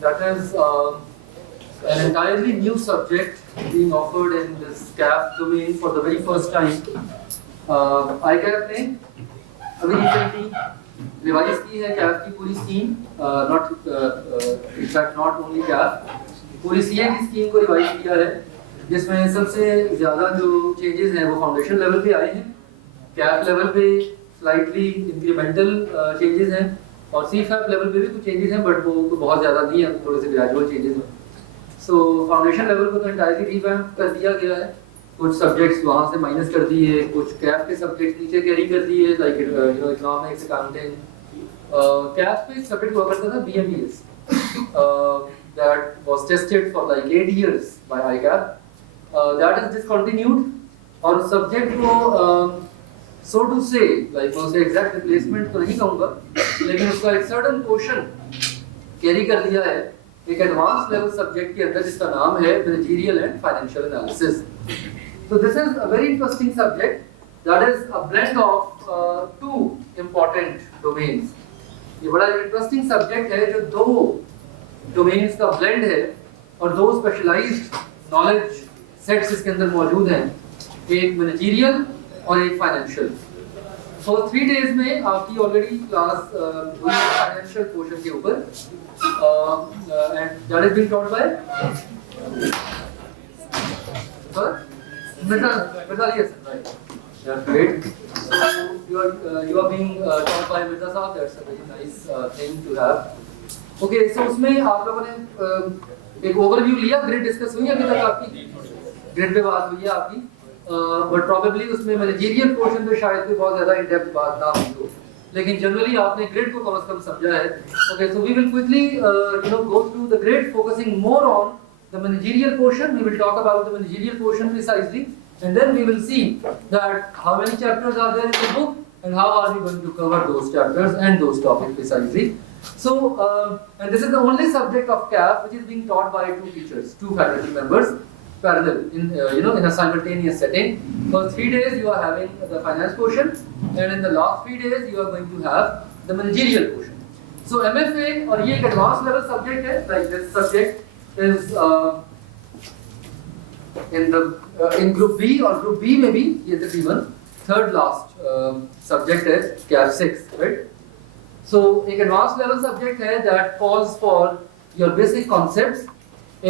that is an entirely new subject being offered in this CAF domain for the very first time. ICAF ने अभी recently revise की है CAF की पूरी scheme, in fact not only CAF, पूरी CA की scheme को revise किया है, जिसमें सबसे ज़्यादा जो चेंजेस हैं वो फाउंडेशन लेवल पे आए हैं, CAF लेवल पे स्लाइटली इंक्रीमेंटल चेंजेस हैं और CFAP लेवल पे भी कुछ चेंजेस हैं, बट वो बहुत ज़्यादा नहीं है, थोड़े से ग्रेजुअल चेंजेस हैं. सो फाउंडेशन लेवल को तो एंटायरली रिवैम्प कर दिया गया है, कुछ सब्जेक्ट्स वहाँ से माइनस कर दिए, कुछ CAF के सब्जेक्ट्स नीचे कैरी कर दिए, लाइक इकोनॉमिक्स, अकाउंटिंग. CAF पे एक सब्जेक्ट हुआ करता था BMBS, that was tested for like 8 years by ICAF. That is discontinued और सब्जेक्ट को so to say, like मैं उसे exact replacement तो नहीं कहूँगा, लेकिन उसका एक certain portion कैरी कर लिया है एक एडवांस लेवल सब्जेक्ट के अंदर जिसका नाम है managerial and financial analysis. So this is a very interesting subject that is a blend of two important domains. ये बड़ा interesting subject है जो दो domains का blend है और दो specialized knowledge sets इसके अंदर मौजूद हैं, एक managerial और एक फाइनेंशियल. तो 3 days में आपकी ऑलरेडी क्लास हुई है फाइनेंशियल पोर्शन के ऊपर, and that is being taught by Mirza yes, right. That's great. So you are being taught by Mirza Sahab. That's a very nice thing to have. Okay, so उसमें आप लोगों ने एक overview लिया, grid discuss हुई अभी तक आपकी, ग्रिड पे बात हुई है आपकी, बट प्रोबेबली उसमें मैनेजरियल पोर्शन पे शायद कोई बहुत ज़्यादा इन डेप्थ बात ना हुई हो, लेकिन जनरली आपने ग्रिड को कम से कम समझा है. Okay, so we will quickly go through the grid, focusing more on the managerial portion. We will talk about the managerial portion precisely, and then we will see that how many chapters are there in the book and how are we going to cover those chapters and those topics precisely. So, and this is the only subject of CAF which is being taught by 2 teachers, 2 faculty members, parallel in in a simultaneous setting. For 3 days you are having the finance portion, and in the last 3 days you are going to have the managerial portion. So MFA और ये एक advanced level subject है, like this subject is in group B, और group B में भी ये तकरीबन third last subject है CAF 6, right? So एक advanced level subject है that calls for your basic concepts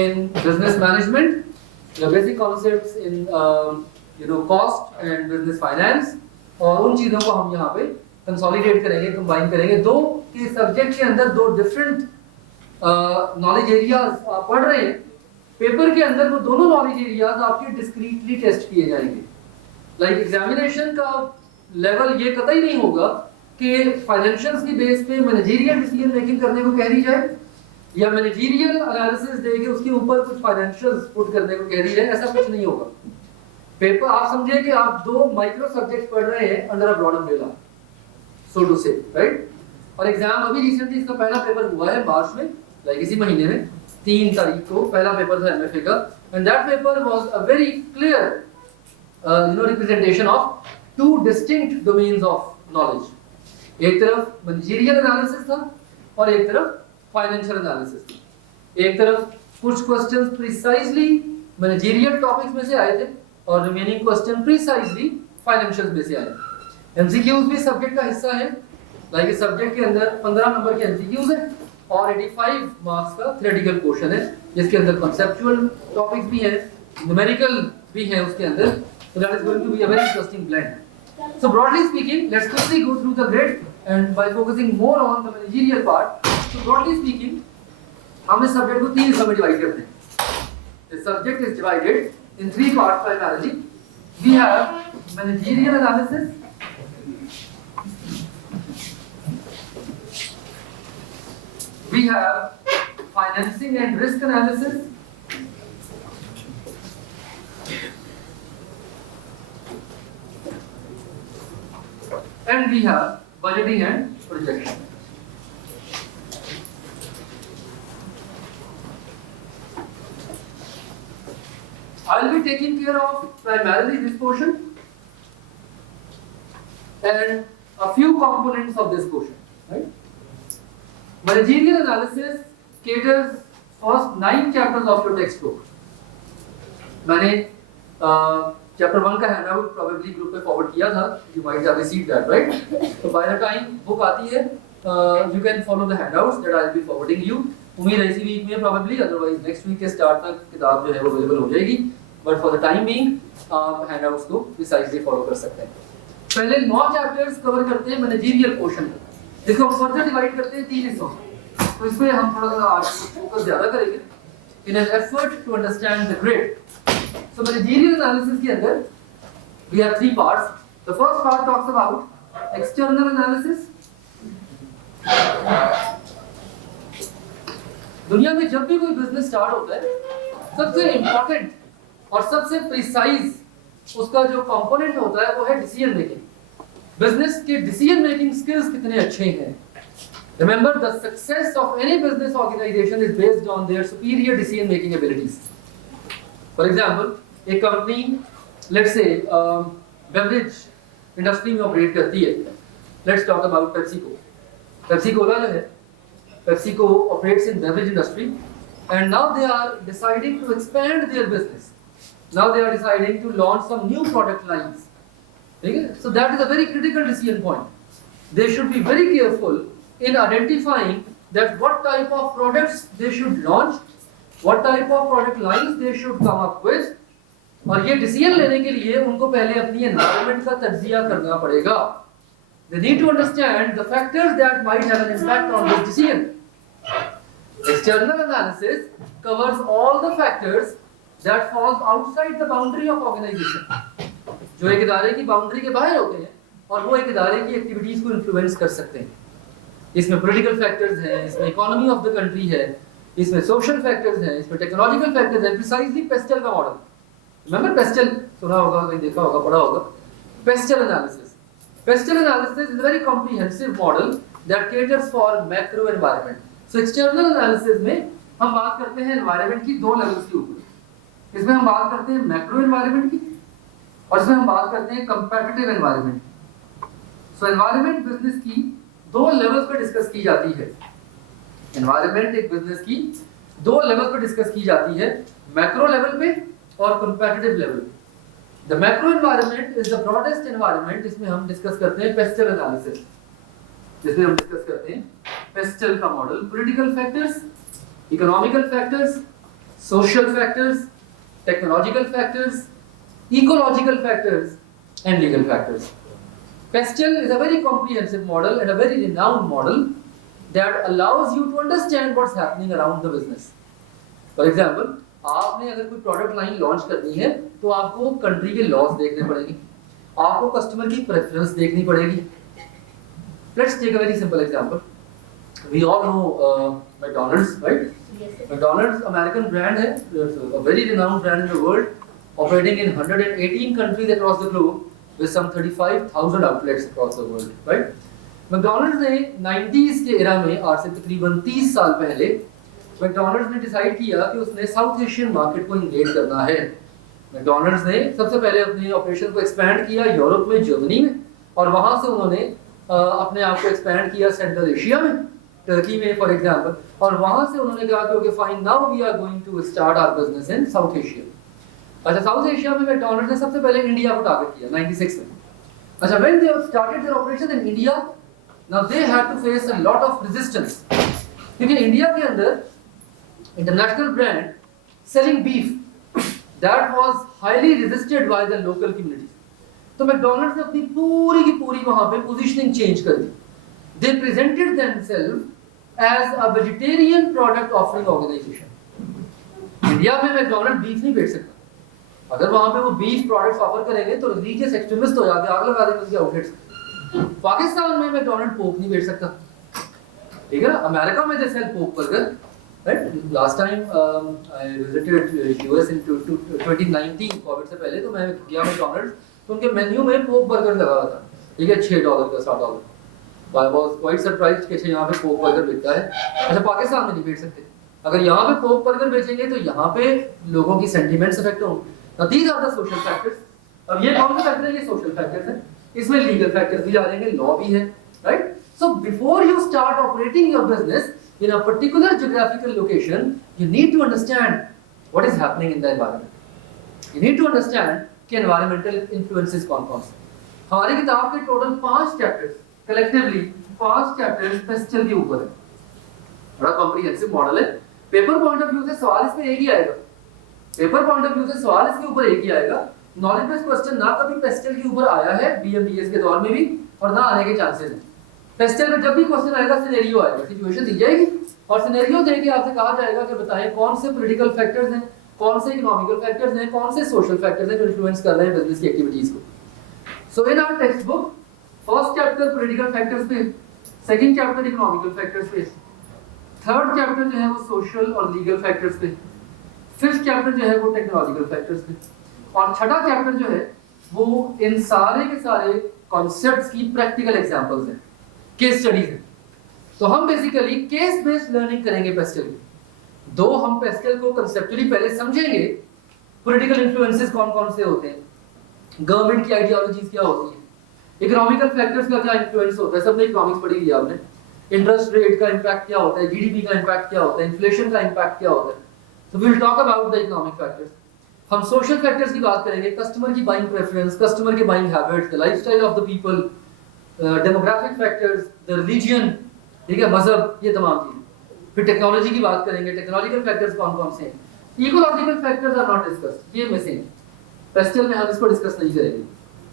in business management, your basic concepts in cost and business finance, और उन चीज़ों को हम यहाँ पे कंसोलिडेट करेंगे, कंबाइन करेंगे. दो के सब्जेक्ट के अंदर दो डिफरेंट नॉलेज एरियाज आप पढ़ रहे हैं, पेपर के अंदर वो दोनों नॉलेज एरियाज आपके डिस्क्रीटली टेस्ट किए जाएंगे. लाइक एग्जामिनेशन का लेवल ये कतई नहीं होगा कि फाइनेंशियल्स की बेस पे मैनेजरियल डिसीजन मेकिंग करने को कह दी जाए या मैनेजरियल एनालिसिस देके उसके ऊपर कुछ फाइनेंशियल्स पुट करने को कह दी जाए, ऐसा कुछ नहीं होगा. पेपर आप समझिए कि आप 2 माइक्रो सब्जेक्ट्स पढ़ रहे हैं under a broad umbrella, so to say, right. और एग्जाम अभी रिसेंटली इसका पहला पेपर हुआ है मार्च में, लाइक इसी महीने में 3 तारीख को पहला पेपर था एमएफए का, and that paper was a very clear representation of 2 distinct domains of knowledge. एक तरफ मैनेजरियल एनालिसिस था और एक तरफ फाइनेंशियल एनालिसिस था. एक तरफ कुछ क्वेश्चंस प्रिसाइजली मैनेजरियल टॉपिक्स में से आए थे और रिमेनिंग क्वेश्चन प्रिसाइजली फाइनेंशियल में से आए. एमसीक्यूज भी सब्जेक्ट का हिस्सा है, लाइक इस सब्जेक्ट के अंदर 15 नंबर के एमसीक्यूज हैं और 85 मार्क्स का थ्योरेटिकल पोर्शन है, जिसके अंदर कॉन्सेप्चुअल टॉपिक्स भी हैं, न्यूमेरिकल भी हैं उसके अंदर. So that is going to be a very interesting blend. So broadly speaking, let's quickly go through the grid, and by focusing more on the managerial part. So broadly speaking, हम इस subject को 3 हिस्सों में divide करते हैं. The subject is divided in 3 parts primarily. We have managerial analysis, we have financing and risk analysis, and we have budgeting and projection. I will be taking care of primarily this portion and a few components of this portion, right? Managerial analysis caters first 9 chapters of your textbook. मैंने chapter 1 का handout probably group पे forward किया था, you might have received that right. तो by the time book आती है you can follow the handouts that I will be forwarding you. उम्मीद है इसी वीक में प्रोबेबली, अदरवाइज नेक्स्ट वीक के स्टार्ट तक किताब जो है वो अवेलेबल हो जाएगी, but for the time being आप हैंडआउट्स को प्रिसाइजली फॉलो कर सकते हैं। पहले 9 चैप्टर्स कवर करते हैं मैनेजरियल पोर्शन, जिसको हम फर्दर डिवाइड करते हैं 3 हिस्सों में। तो इसमें हम थोड़ा सा आज फोकस ज्यादा करेंगे in an effort to understand the grid. So managerial analysis के अंदर we have 3 parts. The first part talks about external analysis. दुनिया में जब भी कोई बिजनेस स्टार्ट होता है, सबसे इम्पोर्टेंट और सबसे प्रिसाइज उसका जो कंपोनेंट होता है वो है डिसीजन मेकिंग। बिजनेस के डिसीजन मेकिंग स्किल्स कितने अच्छे हैं। Remember, the success of any business organization is based on their superior decision making abilities. For example, एक company let's say beverage industry में ऑपरेट करती है, let's talk about PepsiCo. Pepsi cola जो है, PepsiCo operates in beverage industry and now they are deciding to expand their business. Now they are deciding to launch some new product lines, ठीक है। So that is a very critical decision point. They should be very careful in identifying that what type of products they should launch, what type of product lines they should come up with, और ये decision लेने के लिए उनको पहले अपनी environment का तज्जिया करना पड़ेगा। They need to understand the factors that might have an impact on this decision. External analysis covers all the factors that falls outside the boundary of organization, जो एक इदारे की बाउंड्री के बाहर होते हैं और वो एक इदारे की एक्टिविटीज को इन्फ्लुएंस कर सकते हैं। इसमें पॉलिटिकल फैक्टर्स हैं, इसमें इकोनॉमी ऑफ द कंट्री है, इसमें सोशल फैक्टर्स हैं, इसमें टेक्नोलॉजिकल फैक्टर्स हैं। प्रिसाइजली पेस्टल का मॉडल, रिमेंबर पेस्टल, सुना होगा, कहीं देखा होगा, पढ़ा होगा। PESTEL analysis is a very comprehensive model that caters for macro environment. So external analysis में हम बात करते हैं एनवायरनमेंट की 2 लेवल्स के ऊपर। इसमें हम बात करते हैं मैक्रो एनवायरनमेंट की और इसमें हम बात करते हैं कंपैटिटिव एनवायरनमेंट। सो एनवायरनमेंट बिजनेस की 2 लेवल्स पे डिस्कस की जाती है। एनवायरनमेंट एक बिजनेस की 2 लेवल पे डिस्कस की जाती है, मैक्रो लेवल पे और competitive level. The macro environment is the broadest environment. इसमें हम डिस्कस करते हैं पेस्टल एनालिसिस, जिसमें हम डिस्कस करते हैं पेस्टल का model, political factors, economical factors, social factors, technological factors, ecological factors and legal factors. Pestel is a very comprehensive model and a very renowned model that allows you to understand what's happening around the business. For example, आपने अगर कोई product line launch करनी है तो आपको country के laws देखने पड़ेंगे, आपको कस्टमर की प्रेफरेंस देखनी पड़ेगी। Let's take a very simple example. We all know McDonald's, right? Yes. McDonald's American brand है, a very renowned brand in the world, operating in 118 countries across the globe. With some 35,000 outlets across the world, right? McDonald's ने 90s के era में, आज से तकरीबन 30 साल पहले, McDonald's ने डिसाइड किया कि उसने साउथ एशियन मार्केट को इंगेज करना है। McDonald's ने सबसे पहले अपने ऑपरेशन को एक्सपैंड किया यूरोप में, जर्मनी में, और वहां से उन्होंने अपने आप को एक्सपैंड किया सेंट्रल एशिया में, टर्की में फॉर एग्जांपल, और वहां से उन्होंने कहा कि okay fine, now we are going to start our business in South Asia. अच्छा, साउथ एशिया में मैकडॉनल्ड्स ने सबसे पहले इंडिया को टारगेट किया 96 में। अच्छा, when they started their operation in India, now they had to face a lot of resistance, क्योंकि इंडिया के अंदर international brand selling beef that was highly resisted by the local community. तो McDonald's ने अपनी पूरी की पूरी वहां पे पोजीशनिंग चेंज कर दी। They presented themselves as a vegetarian product offering organization. India में मैकडॉनल्ड बीफ नहीं बेच सकता, अगर वहां पे वो बीफ प्रोडक्ट्स ऑफर करेंगे तो रिलीजियस एक्सट्रीमिस्ट हो जाके आग लगा देंगे उसके आउटलेट्स। पाकिस्तान में मैकडॉनल्ड पोक नहीं बेच सकता, ठीक है ना। अमेरिका में दे सेल पोक burger, right. Last time I visited US in 2019, Covid से पहले, तो मैं गया मैकडॉनल्ड्स, तो उनके मेन्यू में पोक बर्गर लगा हुआ था, ठीक है, $6 का, $7। आई वाज क्वाइट सरप्राइज्ड कि यहाँ पे पोक बर्गर बिकता है। अच्छा, पाकिस्तान में नहीं बेच सकते। अगर यहाँ पे पोक बर्गर बेचेंगे तो यहाँ पे लोगों की सेंटीमेंट्स अफेक्ट होंगे। Now these are the social factors. अब ये कौन से फैक्टर है? ये सोशल फैक्टर्स हैं। इसमें लीगल फैक्टर्स भी आ जाएंगे, लॉ भी है, right. So before you start operating your business, in a particular geographical location, you need to understand what is happening in the environment. You need to understand कि environmental influences कौन-कौन से. हमारी किताब के total 5 chapters, collectively 5 chapters pastel के ऊपर है. बड़ा comprehensive model है. पेपर पॉइंट ऑफ व्यू से सवाल इसमें एक ही आएगा. पेपर पॉइंट ऑफ व्यू से सवाल इसके ऊपर एक ही आएगा. नॉलेज बेस्ड क्वेश्चन ना कभी पेस्टल के ऊपर आया है बीएमडीएस के दौर में भी और ना आने के चांसेस हैं. पेस्टल में जब भी क्वेश्चन आएगा सिनेरियो आएगा, सिचुएशन दी जाएगी और सिनेरियो देके आपसे कहा जाएगा कि बताएं कौन से पॉलिटिकल फैक्टर्स हैं, कौन से इकोनॉमिकल फैक्टर्स हैं, कौन से सोशल फैक्टर्स हैं जो इन्फ्लुएंस कर रहे हैं बिजनेस की एक्टिविटीज को. So in our textbook first chapter political factors पे, सेकंड चैप्टर इकोनॉमिकल फैक्टर्स पे, थर्ड चैप्टर जो है वो सोशल और लीगल फैक्टर्स पे, फिफ्थ चैप्टर जो है वो टेक्नोलॉजिकल फैक्टर्स पे और छठा चैप्टर जो है वो इन सारे के सारे कॉन्सेप्ट्स की प्रैक्टिकल एग्जांपल्स हैं, केस स्टडीज हैं. तो हम बेसिकली केस बेस्ड लर्निंग करेंगे पेस्टल की. दो हम पेस्टल को कंसेप्चुअली पहले समझेंगे, पॉलिटिकल इन्फ्लुएंसेस कौन-कौन से होते हैं, गवर्नमेंट की आइडियोलॉजीज क्या होती हैं, इकोनॉमिकल फैक्टर्स का क्या इन्फ्लुएंस होता है, सबने इकोनॉमिक्स पढ़ी हुई है आपने. इंटरेस्ट रेट का इंपैक्ट क्या होता है, जीडीपी का इंपैक्ट क्या होता है, इन्फ्लेशन का इंपैक्ट क्या होता है. So we will talk about the economic factors. हम social factors की बात करेंगे, कस्टमर की बाइंग प्रेफरेंस, कस्टमर के buying habits, the lifestyle of the people, demographic factors, the religion, ठीक है, मजहब, ये तमाम चीजें. फिर टेक्नोलॉजी की बात करेंगे, टेक्नोलॉजिकल फैक्टर्स कौन-कौन से हैं. Ecological factors are not discussed, ये मिसिंग. पेस्टल में हम इसको डिस्कस नहीं करेंगे.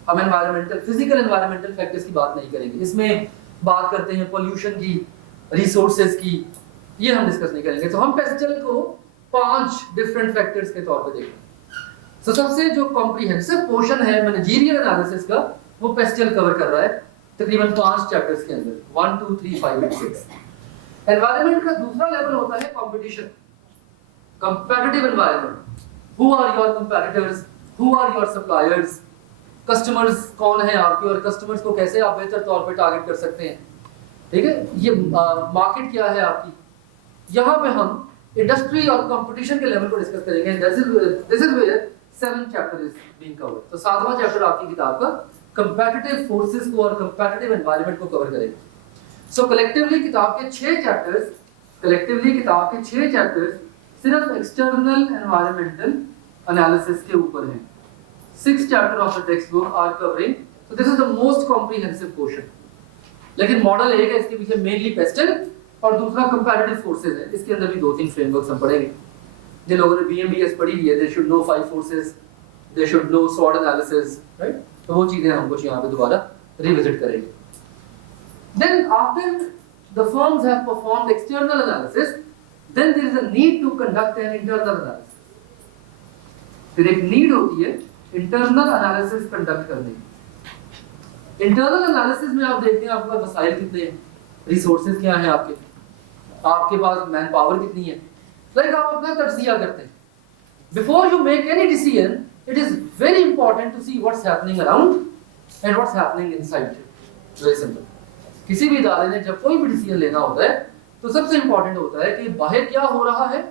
हम एनवायरमेंटल, फिजिकल एनवायरमेंटल फैक्टर्स की बात नहीं करेंगे. इसमें बात करते हैं पोल्यूशन की, रिसोर्सेज की, ये हम डिस्कस नहीं करेंगे. तो हम पेस्टल को 5 डिफरेंट फैक्टर्स के तौर पे देखते हैं. तो सबसे जो कॉम्प्रिहेंसिव पोर्शन है मैनेजरियल एनालिसिस का वो पेस्टल कवर कर रहा है तकरीबन 5 चैप्टर्स के अंदर, 1 2 3 5 and 6. एनवायरनमेंट का दूसरा लेवल होता है competition, competitive environment. Who are your competitors, who are your suppliers, customers कौन है आपके और कस्टमर्स को कैसे आप बेहतर तौर पे टारगेट कर सकते हैं. ठीक है, ये मार्केट क्या है आपकी. यहाँ पे हम इंडस्ट्री और कंपटीशन के लेवल को डिस्कस करेंगे. This is where 7th chapter is being covered. तो 7वां चैप्टर आपकी किताब का कंपैटिटिव फोर्सेस को और कंपैटिटिव एनवायरनमेंट को कवर करेगा. सो कलेक्टिवली किताब के 6 चैप्टर्स सिर्फ एक्सटर्नल एनवायरमेंटल एनालिसिस के ऊपर हैं. 6 chapter of the text book are covering, so this is the most comprehensive portion. लेकिन मॉडल एक है, इसके पीछे मेनली पेस्टल और दूसरा कंपैरेटिव फोर्सेस है. इसके अंदर भी 2-3 फ्रेमवर्क्स हम पढ़ेंगे. जिन लोगों ने बीएमबीएस पढ़ी है, they should know 5 forces, they should know स्वॉट एनालिसिस, राइट. तो वो चीजें हम कुछ यहाँ पे दोबारा रिविजिट करेंगे. Then after the firms have performed external analysis, then there is a need to conduct an internal analysis. फिर एक नीड होती है इंटरनल एनालिसिस कंडक्ट करने की. इंटरनल एनालिसिस में आप देखते हैं आपके पास वसाइल कितने हैं, रिसोर्सेज क्या हैं आपके पास मैन पावर कितनी है. लाइक आप अपना तज्जिया करते हैं. Before you make any decision, it is very important to see what's happening around and what's happening inside. Very simple. किसी भी इदारे ने जब कोई भी डिसीजन लेना होता है तो सबसे इंपॉर्टेंट होता है कि बाहर क्या हो रहा है,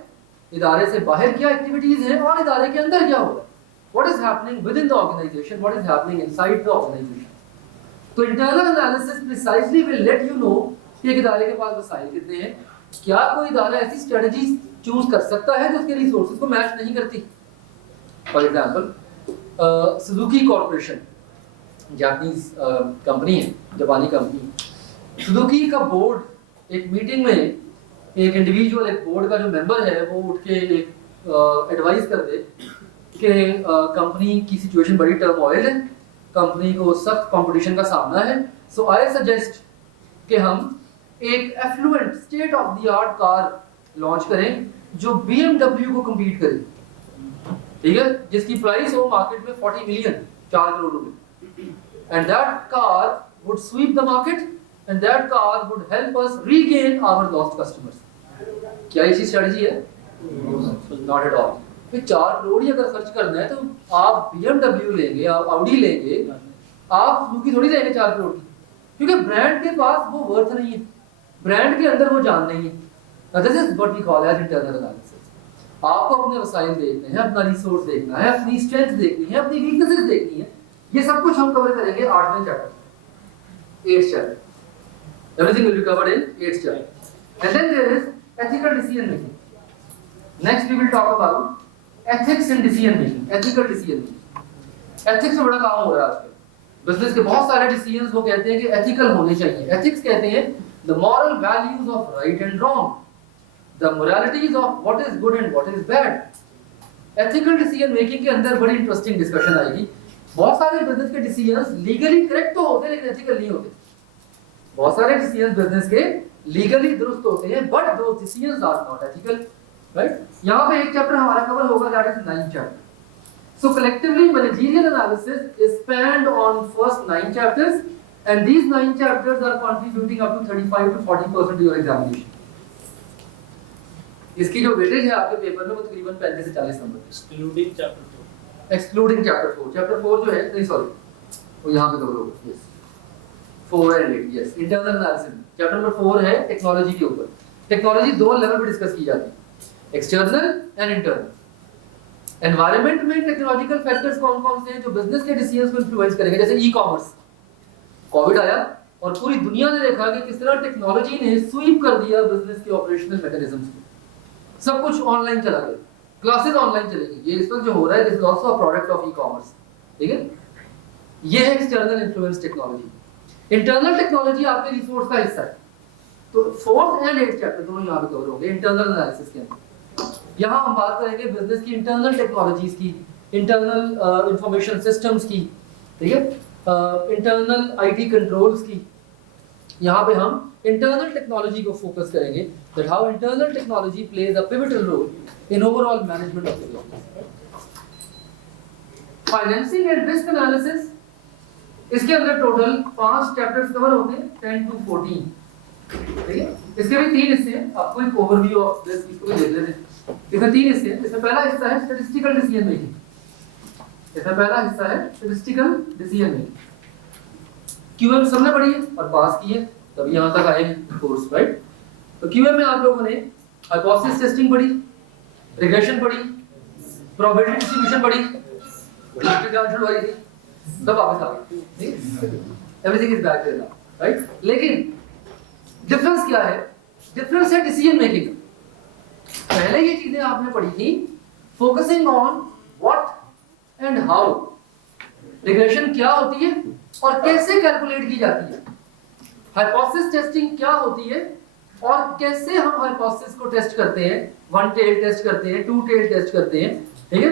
इदारे से बाहर क्या एक्टिविटीज हैं और इदारे के अंदर क्या हो रहा है. What is happening within the organisation, what is happening inside the organisation. तो internal analysis precisely will let you know कि एक इदारे के पास वसाइल कितने हैं. क्या कोई इदारा ऐसी स्ट्रेटजी चूज कर सकता है जो उसके रिसोर्सेज को मैच नहीं करती. For example Suzuki corporation, Japanese company है, जापानी कंपनी. सुजुकी का बोर्ड एक मीटिंग में एक इंडिविजुअल, एक बोर्ड का जो मेंबर है वो उठ के एक एडवाइस कर दे कि कंपनी की सिचुएशन बड़ी टर्मोइल है, कंपनी को सख्त कंपटीशन का सामना है. सो आई सजेस्ट कि हम एक affluent state of the art car launch करें जो BMW को कम्पीट करे. ठीक है, जिसकी प्राइस हो मार्केट में 40 मिलियन, 4 करोड़ रुपए. And that car would sweep the market and that car would help us regain our lost customers. क्या ये स्ट्रेटजी है? Not at all. फिर 4 करोड़ ही अगर खर्च करना है तो आप BMW लेंगे, आप ऑडी लेंगे, आप सुजुकी थोड़ी लेंगे 4 करोड़ की, क्योंकि ब्रांड के पास वो वर्थ नहीं है, ब्रांड के अंदर वो जान नहीं है. This is what we call as internal analysis. आपको अपने वसाइल देखने हैं, अपना रिसोर्स देखना है, अपनी स्ट्रेंथ देखनी है, अपनी वीकनेसेस देखनी है. ये सब कुछ हम कवर करेंगे 8वें chapter, 8th chapter. Everything will be covered in 8th chapter. And then there is ethical decision making. Next we will talk about ethics in decision making, ethical decision making. Ethics में बड़ा काम हो रहा है आजकल। Business के बहुत सारे डिसीजंस वो कहते हैं कि एथिकल होने चाहिए। एथिक्स कहते हैं the moral values of right and wrong, the moralities of what is good and what is bad. Ethical decision making के अंदर बड़ी इंटरेस्टिंग डिस्कशन आएगी। बहुत सारे बिजनेस के डिसीजंस लीगली करेक्ट तो होते हैं लेकिन एथिकल नहीं होते। बहुत सारे डिसीजंस बिजनेस के लीगली दुरुस्त होते हैं but those decisions are not ethical, right. यहाँ पे एक चैप्टर हमारा कवर होगा that is 9th chapter. So collectively managerial analysis is spanned on first 9 chapters and these 9 chapters are contributing up to 35 to 40% to your examination. इसकी जो weightage है आपके paper में वो तकरीबन 35 से 40 number, excluding chapter 4। Excluding chapter 4, chapter 4 जो है नहीं सॉरी वो यहाँ पे कवर होगा। Yes 4 and 8 yes internal analysis. Chapter number 4 है टेक्नोलॉजी के ऊपर। टेक्नोलॉजी दो लेवल पे डिस्कस की जाती है, एक्सटर्नल एंड इंटरनल। एनवायरनमेंट में टेक्नोलॉजिकल फैक्टर्स कौन कौन से हैं जो बिजनेस के डिसीजंस को इन्फ्लुएंस करेंगे। जैसे ई कॉमर्स, कोविड आया और पूरी दुनिया ने देखा कि किस तरह टेक्नोलॉजी ने स्वीप कर दिया बिजनेस के ऑपरेशनल मैकेनिज्म्स को। सब कुछ ऑनलाइन चला गया, क्लासेस ऑनलाइन चलेगी। ये इस वक्त जो हो रहा है this is also a product of e commerce, ठीक है। ये है external influence technology. Internal technology आपके रिसोर्स का हिस्सा है। तो 4th and 8th चैप्टर दोनों यहाँ पे कवर होंगे इंटरनल एनालिसिस के अंदर। यहाँ हम बात करेंगे बिजनेस की इंटरनल टेक्नोलॉजीज की, इंटरनल इंफॉर्मेशन सिस्टम्स की, ठीक है, इंटरनल आईटी कंट्रोल्स की। यहाँ पे हम इंटरनल टेक्नोलॉजी को फोकस करेंगे that how internal technology plays a pivotal role in overall management of the business. Financing and risk analysis, इसके अंदर टोटल 5 चैप्टर्स कवर होते हैं 10 to 14, ठीक है। इसके भी 3 हिस्से हैं, आपको एक ओवरव्यू ऑफ दिस इसको भी देख लेते हैं। इसमें 3 हिस्से हैं। इसमें पहला हिस्सा है स्टैटिस्टिकल डिसीजन मेकिंग। इसमें पहला हिस्सा है स्टैटिस्टिकल डिसीजन मेकिंग। क्यूएम सबने पढ़ी है और पास की है तब यहां तक आए कोर्स, राइट। तो क्यूएम में आप लोगों ने हाइपोथेसिस टेस्टिंग पढ़ी, रिग्रेशन पढ़ी, प्रोबेबिलिटी डिस्ट्रीब्यूशन पढ़ी, शुरू हुई थी, सब वापस आ गई, everything is back there now, right. लेकिन डिफरेंस क्या है? डिफरेंस है डिसीजन मेकिंग। पहले ये चीजें आपने पढ़ी थी focusing on what and how, regression क्या होती है और कैसे कैलकुलेट की जाती है, हाइपोथेसिस टेस्टिंग क्या होती है और कैसे हम हाइपोथेसिस को टेस्ट करते हैं, वन टेल टेस्ट करते हैं, टू टेल टेस्ट करते हैं, ठीक है,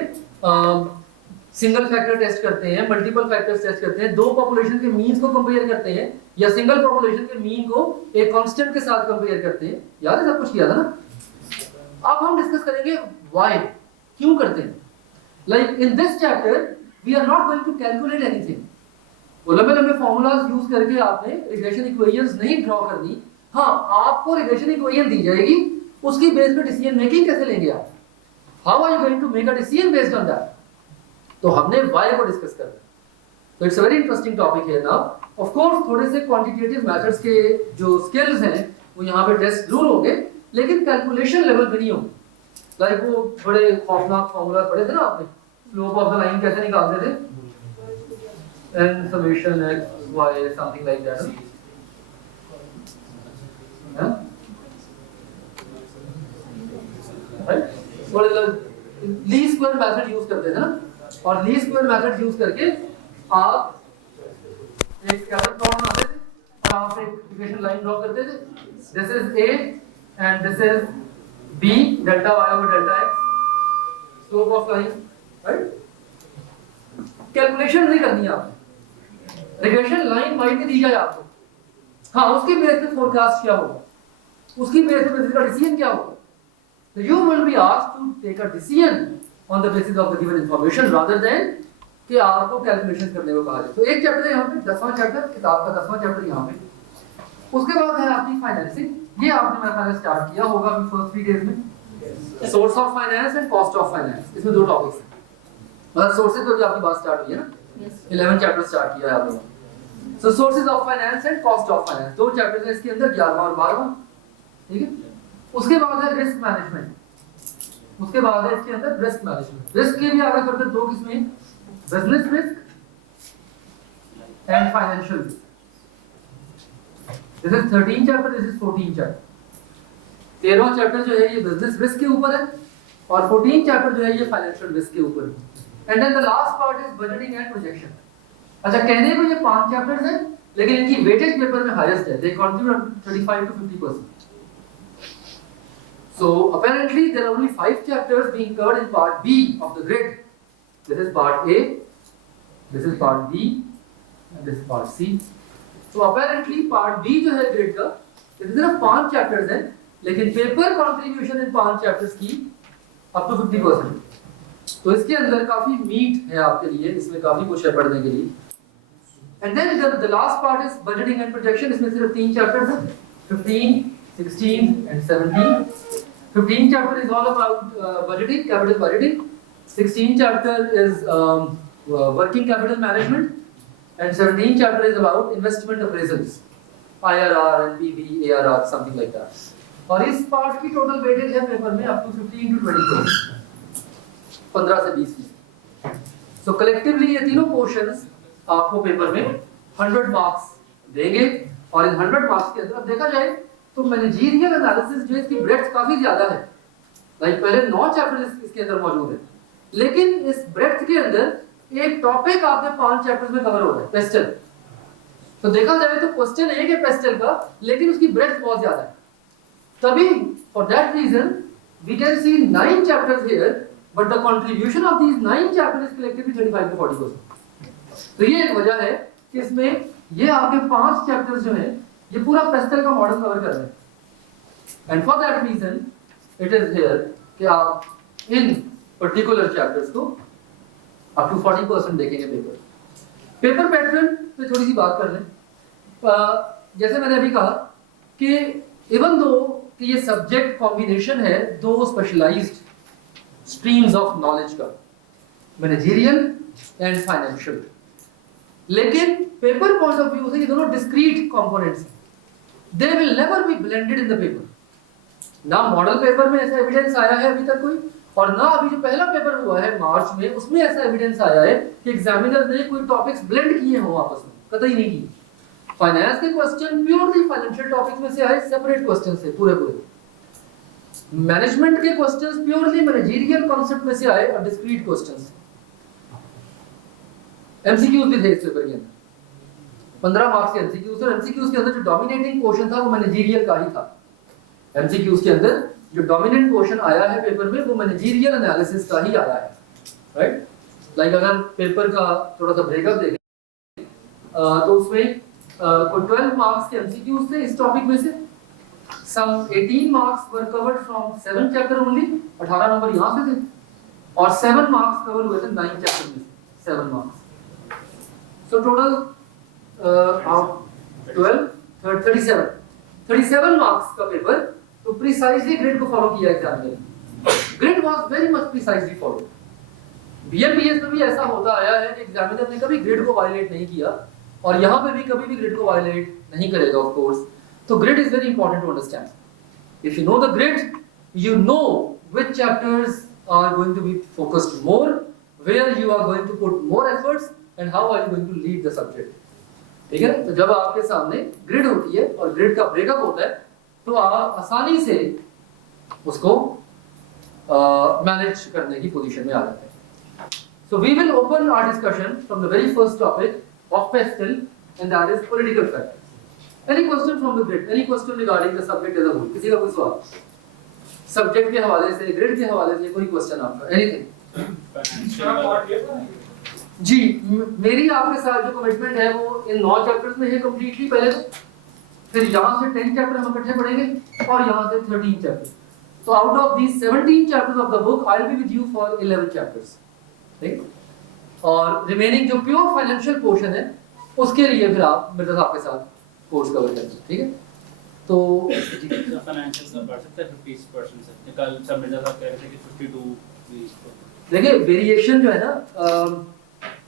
सिंगल फैक्टर टेस्ट करते हैं, मल्टीपल फैक्टर्स टेस्ट करते हैं, दो पॉपुलेशन के मीन्स को कंपेयर करते हैं या सिंगल पॉपुलेशन के मीन को एक कांस्टेंट के साथ कंपेयर करते हैं। याद है सब कुछ किया था ना। अब हम डिस्कस करेंगे व्हाई, क्यों करते हैं। Like in this chapter we are not going to calculate anything. वो लंबे लंबे फॉर्मूलाज यूज करके आपने रिग्रेशन इक्वेशंस नहीं ड्रॉ करनी। हाँ, आपको रिग्रेशन इक्वेशन दी जाएगी, उसकी बेस पे डिसीजन मेकिंग कैसे लेंगे आप, how are you going to make a decision based on that. तो हमने व्हाई को डिस्कस करना है। तो it's a very interesting topic है नाउ। ऑफ कोर्स थोड़े से क्वांटिटेटिव मेथड्स के जो स्किल्स हैं वो यहाँ पे टेस्ट जरूर होंगे लेकिन कैलकुलेशन लेवल पे नहीं होंगे। लाइक वो बड़े खौफनाक फॉर्मूला पढ़े थे ना आपने, स्लोप ऑफ द लाइन कैसे निकालते थे, n summation x y something like that, right? Least square method use करते थे ना, और लीस्ट स्क्वायर मेथड यूज करके आप एक स्कैटर प्लॉट बनाते थे और आप एक इक्वेशन लाइन ड्रॉ करते थे। This is a and this is b, delta y over delta x, slope of line, right. Calculation नहीं करनी है आपने, रिग्रेशन लाइन माइट में दी जाए आपको, हाँ उसके बेस पे फोरकास्ट क्या होगा, उसकी बेस पे बिजनेस का डिसीजन क्या होगा। So you will be asked to take a decision on the basis of the given information rather than कि आपको कैलकुलेशन करने को कहा जाए। तो एक चैप्टर है यहाँ पे, 10वां चैप्टर, किताब का 10वां चैप्टर यहाँ पे। उसके बाद है आपकी फाइनेंसिंग। ये आपने मेरे ख्याल से स्टार्ट किया होगा अभी फर्स्ट 3 डेज में। Source of finance and cost of finance, इसमें 2 टॉपिक्स हैं। मतलब सोर्सेज पे भी आपकी बात स्टार्ट हुई है ना, 11 चैप्टर स्टार्ट किया है आप लोगों। So sources of finance and cost of finance, 2 chapters हैं इसके अंदर, 11वां और 12वां, ठीक है। उसके बाद है रिस्क मैनेजमेंट, उसके बाद है इसके अंदर रिस्क मैनेजमेंट। रिस्क के भी आगे करते 2 किस्में, business risk and financial risk. This is 13 chapter, this is 14 chapter. 13वां चैप्टर जो है ये बिजनेस रिस्क के ऊपर है और 14 चैप्टर जो है ये फाइनेंशियल रिस्क के ऊपर है। And then the last part is budgeting and projection. अच्छा, कहने को ये 5 चैप्टर्स हैं लेकिन इनकी वेटेज पेपर में हाईएस्ट है, they contribute 35 to 50%. So apparently there are only 5 chapters being covered in part B of the grid. This is part A, this is part B, and this is part C. So apparently part B जो है grid का, इसमें सिर्फ 5 chapters हैं, लेकिन paper contribution इन 5 chapters की up to 50%. तो इसके अंदर काफी मीट है आपके लिए, इसमें काफी कुछ है पढ़ने के लिए. And then the last part is budgeting and projection. इसमें सिर्फ 3 chapters हैं, 15, 16 and 17. 15 chapter is all about budgeting, capital budgeting. 16 chapter is working capital management, and 17 chapter is about investment appraisals, IRR, NPV, ARR, something like that. और इस part की total weightage है paper में up to 15 to 20%, 15 से 20%. So collectively ये तीनों portions आपको paper में 100 मार्क्स देंगे और इन 100 मार्क्स के अंदर अब देखा जाए तो मैनेजरियल एनालिसिस जो इसकी ब्रेड्थ काफी ज्यादा है. लाइक पहले 9 चैप्टर्स इसके अंदर मौजूद है, लेकिन इस ब्रेड्थ के अंदर एक टॉपिक आपके 5 चैप्टर्स में कवर हो रहा है, पेस्टल. तो देखा जाए तो क्वेश्चन एक है पेस्टल का, लेकिन उसकी ब्रेड्थ बहुत ज्यादा है. तभी for that reason we can see 9 chapters here, but the contribution of these 9 chapters is collectively 35 to 40%. तो ये एक वजह है कि इसमें ये आपके 5 चैप्टर्स जो हैं ये पूरा पेस्टल का मॉडल कवर कर रहे हैं. And for that reason it is here कि आप इन पर्टिकुलर चैप्टर्स को अप टू 40% देखेंगे पेपर. पेपर पैटर्न पे थोड़ी सी बात कर लें. जैसे मैंने अभी कहा कि इवन दो कि ये सब्जेक्ट कॉम्बिनेशन है दो स्पेशलाइज्ड स्ट्रीम्स ऑफ नॉलेज का, मैनेजरियल एंड फाइनेंशियल, लेकिन पेपर पॉइंट ऑफ व्यू से ये दोनों discrete components, they will never be blended in the paper. ना मॉडल पेपर में ऐसा एविडेंस आया है अभी तक कोई, और ना अभी जो पहला पेपर हुआ है मार्च में उसमें ऐसा एविडेंस आया है कि एग्जामिनर ने कोई टॉपिक्स ब्लेंड किए हो आपस में, कतई नहीं किए. फाइनेंस के क्वेश्चन प्योरली फाइनेंशियल टॉपिक्स में से आए, सेपरेट क्वेश्चन से पूरे. मैनेजमेंट के क्वेश्चंस प्योरली मैनेजरियल कॉन्सेप्ट में से आए और डिस्क्रीट क्वेश्चंस. एमसीक्यूज भी थे इस पेपर के अंदर, 15 मार्क्स के एमसीक्यूज, और एमसीक्यूज के अंदर जो डोमिनेटिंग पोर्शन था वो मैनेजरियल का ही था. एमसीक्यूज के अंदर जो डोमिनेंट पोर्शन आया है पेपर में वो मैनेजरियल एनालिसिस का ही आया है, राइट. लाइक अगर पेपर का थोड़ा सा ब्रेकअप देखें तो उसमें कोई 12 मार्क्स के एमसीक्यूज थे इस टॉपिक में से. सम 18 marks were covered from 7 chapter only, 18 number यहाँ से थे, और 7 मार्क्स कवर हुए थे 9 चैप्टर में से, 7 मार्क्स. So total 12, 37 मार्क्स का पेपर. तो प्रिसाइजली ग्रिड को फॉलो किया examiner. Grid was very much precisely follow. BMPS में भी ऐसा होता आया है कि एग्जामिनर ने कभी ग्रिड को वायलेट नहीं किया, और यहाँ पे भी कभी भी ग्रिड को वायलेट नहीं करेगा ऑफ कोर्स. तो grid is very important to understand. If you know the grid, you know which chapters are going to be focused more, where you are going to put more efforts, and how are you going to lead the subject. ठीक है. तो जब आपके सामने grid होती है और grid का ब्रेकअप होता है तो आप आसानी से उसको मैनेज करने की पोजीशन में आ जाते हैं. So we will open our discussion from the very first topic of pestle, and that is political factors. Any question from the grid? Any question regarding the subject as a whole? किसी का कोई सवाल? Subject के हवाले से, grid के हवाले से कोई क्वेश्चन आपका? Anything? जी, मेरी आपके साथ जो कमिटमेंट है वो इन 9 चैप्टर्स में है कंप्लीटली पहले, फिर यहाँ से 10 चैप्टर हम इकट्ठे पढ़ेंगे और यहाँ से 13 chapter. So out of these 17 chapters of the book, I'll be with you for 11 chapters. ठीक? और रिमेनिंग जो प्योर फाइनेंशियल पोर्शन है उसके लिए फिर आप मिर्जा साहब के साथ कोर्स कवर करेंगे. ठीक है. तो फाइनेंशियल का बढ़ सकता है 50% से. कल सब मिर्जा साहब कह रहे थे कि 52. देखिए वेरिएशन जो है ना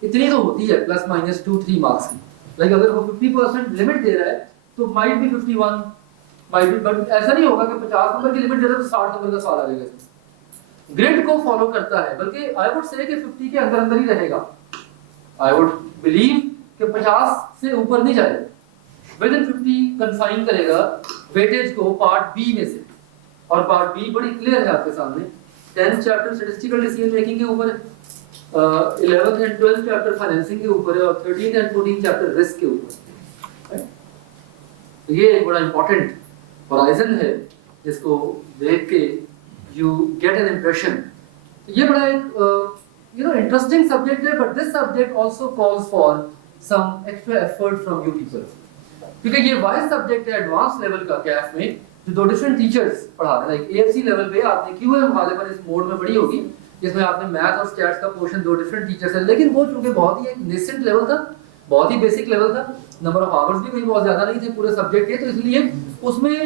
इतनी तो होती है, प्लस माइनस 2-3 मार्क्स की. लाइक अगर वो 50% लिमिट दे रहा है तो might be 51, might be, but ऐसा नहीं होगा कि 50 नंबर की लिमिट दे रहा है तो 60 नंबर का सवाल आ जाएगा. ग्रिड को फॉलो करता है, बल्कि आई वुड से कि 50 के अंदर अंदर ही रहेगा. आई वुड बिलीव कि 50 से ऊपर नहीं जाएगा, विद इन 50 कंफाइन करेगा वेटेज को पार्ट बी में से, और पार्ट बी बड़ी क्लियर है आपके सामने। 10th chapter statistical decision making के ऊपर है, 11th and 12th chapter financing के ऊपर है, और 13th and 14th chapter risk के ऊपर है। तो ये एक बड़ा इंपॉर्टेंट होराइजन है जिसको देख के यू गेट एन इंप्रेशन। ये बड़ा एक interesting subject है, but this subject also calls for some extra effort from you people, क्योंकि ये वाइज सब्जेक्ट है एडवांस लेवल का कैफ में, जो दो डिफरेंट टीचर्स पढ़ा रहे हैं। लाइक एएफसी लेवल पे आपने क्यूएम वाले पर इस मोड में पढ़ी होगी, जिसमें आपने मैथ और स्टैट्स का पोर्शन दो डिफरेंट टीचर्स है, लेकिन वो चूंकि बहुत ही एक नेसेंट लेवल था, बहुत ही बेसिक लेवल था, नंबर ऑफ आवर्स भी कोई बहुत ज्यादा नहीं थे पूरे सब्जेक्ट के, तो इसलिए उसमें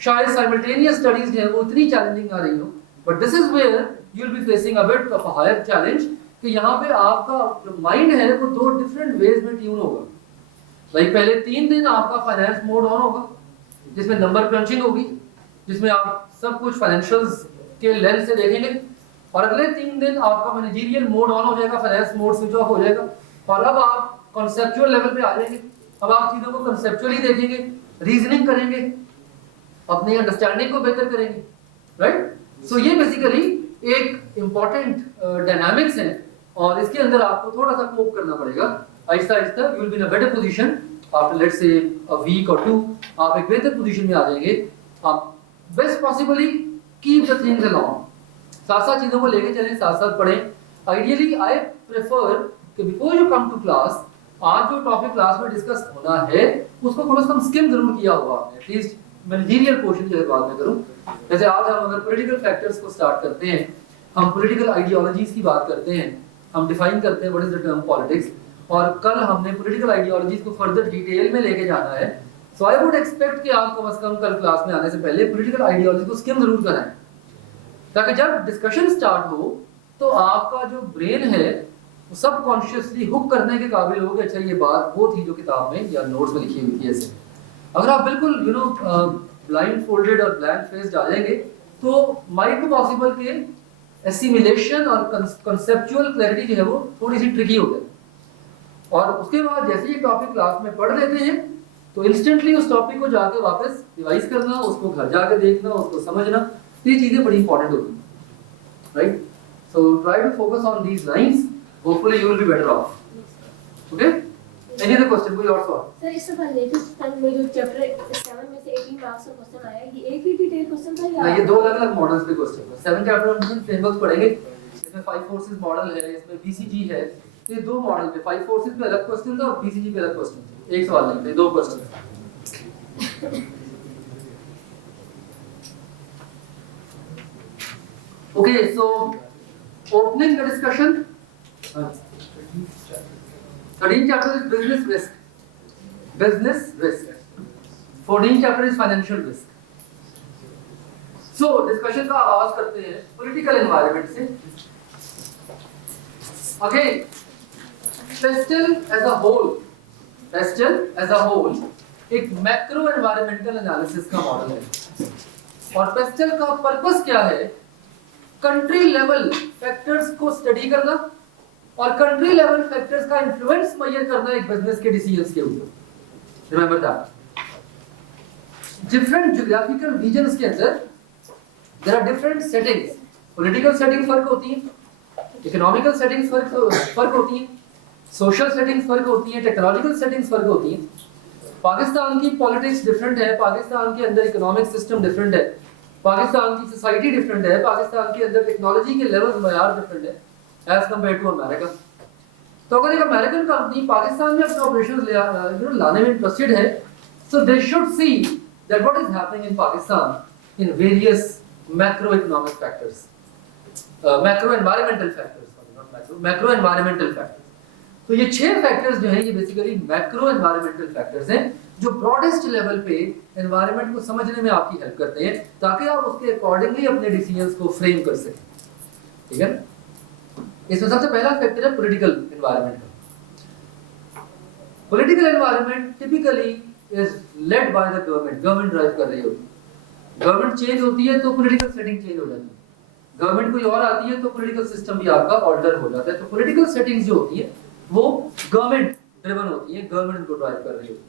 शायद साइमल्टेनियस स्टडीज जो है वो इतनी चैलेंजिंग आ रही हो। But this is where you will be facing a bit of a higher challenge, कि यहाँ पे आपका जो माइंड है वो दो डिफरेंट वेज में ट्यून होगा। लाइक पहले 3 दिन आपका फाइनेंस मोड ऑन होगा, जिसमें नंबर क्रंचिंग होगी, जिसमें आप सब कुछ फाइनेंशियल्स के लेंस से देखेंगे, और अगले 3 दिन आपका मैनेजरियल मोड ऑन हो जाएगा, फाइनेंस मोड स्विच ऑफ हो जाएगा, और अब आप कॉन्सेप्चुअल लेवल पे आ जाएंगे। अब आप चीजों को कॉन्सेप्चुअली देखेंगे, रीजनिंग करेंगे, अपनी अंडरस्टैंडिंग को बेहतर करेंगे, राइट? सो ये बेसिकली एक इंपॉर्टेंट डायनामिक्स है, और इसके अंदर आपको थोड़ा सा कोप करना पड़ेगा। आहिस्ता आहिस्ता you will be in a better position after let's say a week और 2, आप एक बेहतर पोजीशन में आ जाएंगे। आप best possibly keep the things along, साथ साथ चीजों को लेके चलें, साथ साथ पढ़ें। आइडियली आई प्रेफर कि before you come to class, आज जो टॉपिक क्लास में डिस्कस होना है उसको कम से कम स्किम जरूर किया होगा, एटलीस्ट मैनेजरियल पोर्शन की बात में करूं। जैसे आज हम अगर पॉलिटिकल फैक्टर्स को स्टार्ट करते हैं, हम पॉलिटिकल आइडियोलॉजीज की बात करते हैं, हम डिफाइन करते हैं what is the term politics, और कल हमने पॉलिटिकल आइडियोलॉजीज को फर्दर डिटेल में लेके जाना है। सो आई वुड एक्सपेक्ट कि आप कम से कम कल क्लास में आने से पहले पॉलिटिकल आइडियोलॉजी को स्किम जरूर कराएं, ताकि जब डिस्कशन स्टार्ट हो तो आपका जो ब्रेन है वो सबकॉन्शियसली हुक करने के काबिल हो कि अच्छा ये बात वो थी जो किताब में या नोट्स में लिखी हुई थी। ऐसे अगर आप बिल्कुल ब्लाइंड फोल्डेड और ब्लैंक फेस डालेंगे तो माइट बी पॉसिबल के एसिमिलेशन और कंसेप्चुअल क्लैरिटी जो है वो थोड़ी सी ट्रिकी हो जाए, और उसके बाद जैसे ही टॉपिक क्लास में पढ़ लेते हैं तो इंस्टेंटली उस टॉपिक को जाके वापस रिवाइज करना, उसको घर जाके देखना, उसको समझना, ये चीजें बड़ी इंपॉर्टेंट होती हैं, right? So try to focus on these lines, hopefully you will be better off. Okay, any other question, कोई और सवाल? सर इससे पहले लेटेस्ट टाइम में जो चैप्टर 7 में से 18 मार्क्स का क्वेश्चन आया, ये एक ही डिटेल क्वेश्चन था या नहीं, ये दो अलग-अलग मॉडल्स पे क्वेश्चन है। 7 चैप्टर में फ्रेमवर्क पढ़ेंगे, इसमें 5 फोर्सेस मॉडल है, इसमें बीसीजी है, ये दो मॉडल पे 5 फोर्सेस पे अलग क्वेश्चन था और बीसीजी पे अलग क्वेश्चन था। एक सवाल नहीं थे, दो क्वेश्चन थे। Okay, so opening the discussion. 13th chapter is business risk. Business risk. 14th chapter is financial risk. So discussion का आगाज करते हैं political environment से। Again, PESTEL as a whole, PESTEL as a whole एक macro environmental analysis का model है, और PESTEL का पर्पस क्या है? कंट्री लेवल फैक्टर्स को स्टडी करना और कंट्री लेवल फैक्टर्स का इन्फ्लुएंस मेजर करना एक बिजनेस के डिसीजंस के ऊपर। Remember that different geographical regions के अंदर there are different settings, political setting फर्क होती है, इकोनॉमिकल सेटिंग्स फर्क होती है, सोशल सेटिंग्स फर्क होती है, टेक्नोलॉजिकल सेटिंग्स फर्क होती है। पाकिस्तान की पॉलिटिक्स डिफरेंट है, पाकिस्तान के अंदर इकोनॉमिक सिस्टम डिफरेंट है, पाकिस्तान की सोसाइटी डिफरेंट है, पाकिस्तान के अंदर टेक्नोलॉजी के लेवल मयार डिफरेंट है एज कंपेयर टू अमेरिका। तो अगर एक अमेरिकन कंपनी पाकिस्तान में अपने ऑपरेशंस लाने में इंटरेस्टेड है, so they should see that what is happening in Pakistan in various macro economic factors, macro environmental factors, not macro, macro environmental factors. तो ये 6 फैक्टर्स जो हैं ये बेसिकली मैक्रो एनवायरमेंटल फैक्टर्स हैं जो ब्रॉडेस्ट लेवल पे एनवायरनमेंट को समझने में आपकी हेल्प करते हैं, ताकि आप उसके अकॉर्डिंगली अपने डिसीजंस को फ्रेम कर सकें। ठीक है, इसमें सबसे पहला फैक्टर है political environment. Political environment typically is led by the government, government drive कर रही होती है। गवर्नमेंट चेंज होती है तो पॉलिटिकल सेटिंग चेंज हो जाती है, गवर्नमेंट कोई और आती है तो पॉलिटिकल सिस्टम भी आपका ऑल्टर हो जाता है। तो पॉलिटिकल सेटिंग्स जो होती है वो गवर्नमेंट ड्रिवन होती है, गवर्नमेंट को ड्राइव कर रही होती है।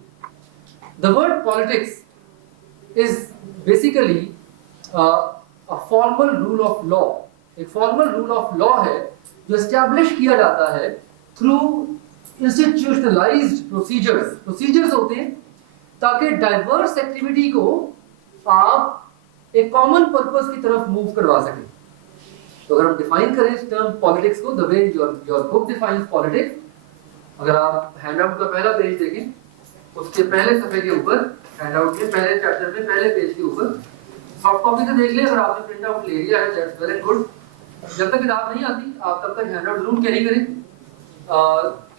The word politics is basically a formal rule of law. एक फॉर्मल रूल ऑफ लॉ है जो एस्टैब्लिश किया जाता है थ्रू इंस्टीट्यूशनलाइज्ड प्रोसीजर्स। प्रोसीजर्स होते हैं ताकि डाइवर्स एक्टिविटी को आप एक कॉमन पर्पस की तरफ मूव करवा सकें। तो अगर हम डिफाइन करें इस टर्म पॉलिटिक्स को, the way your book defines politics, अगर आप हैंडआउट का पहला पेज देखें, उसके पहले सफे के ऊपर, हैंडआउट के पहले चैप्टर में पहले पेज के ऊपर, सॉफ्ट कॉपी से देख लें, अगर आपने प्रिंट आउट ले लिया है दैट्स वेल एंड गुड। जब तक किताब नहीं आती आप तब तक हैंडआउट जरूर कैरी करें,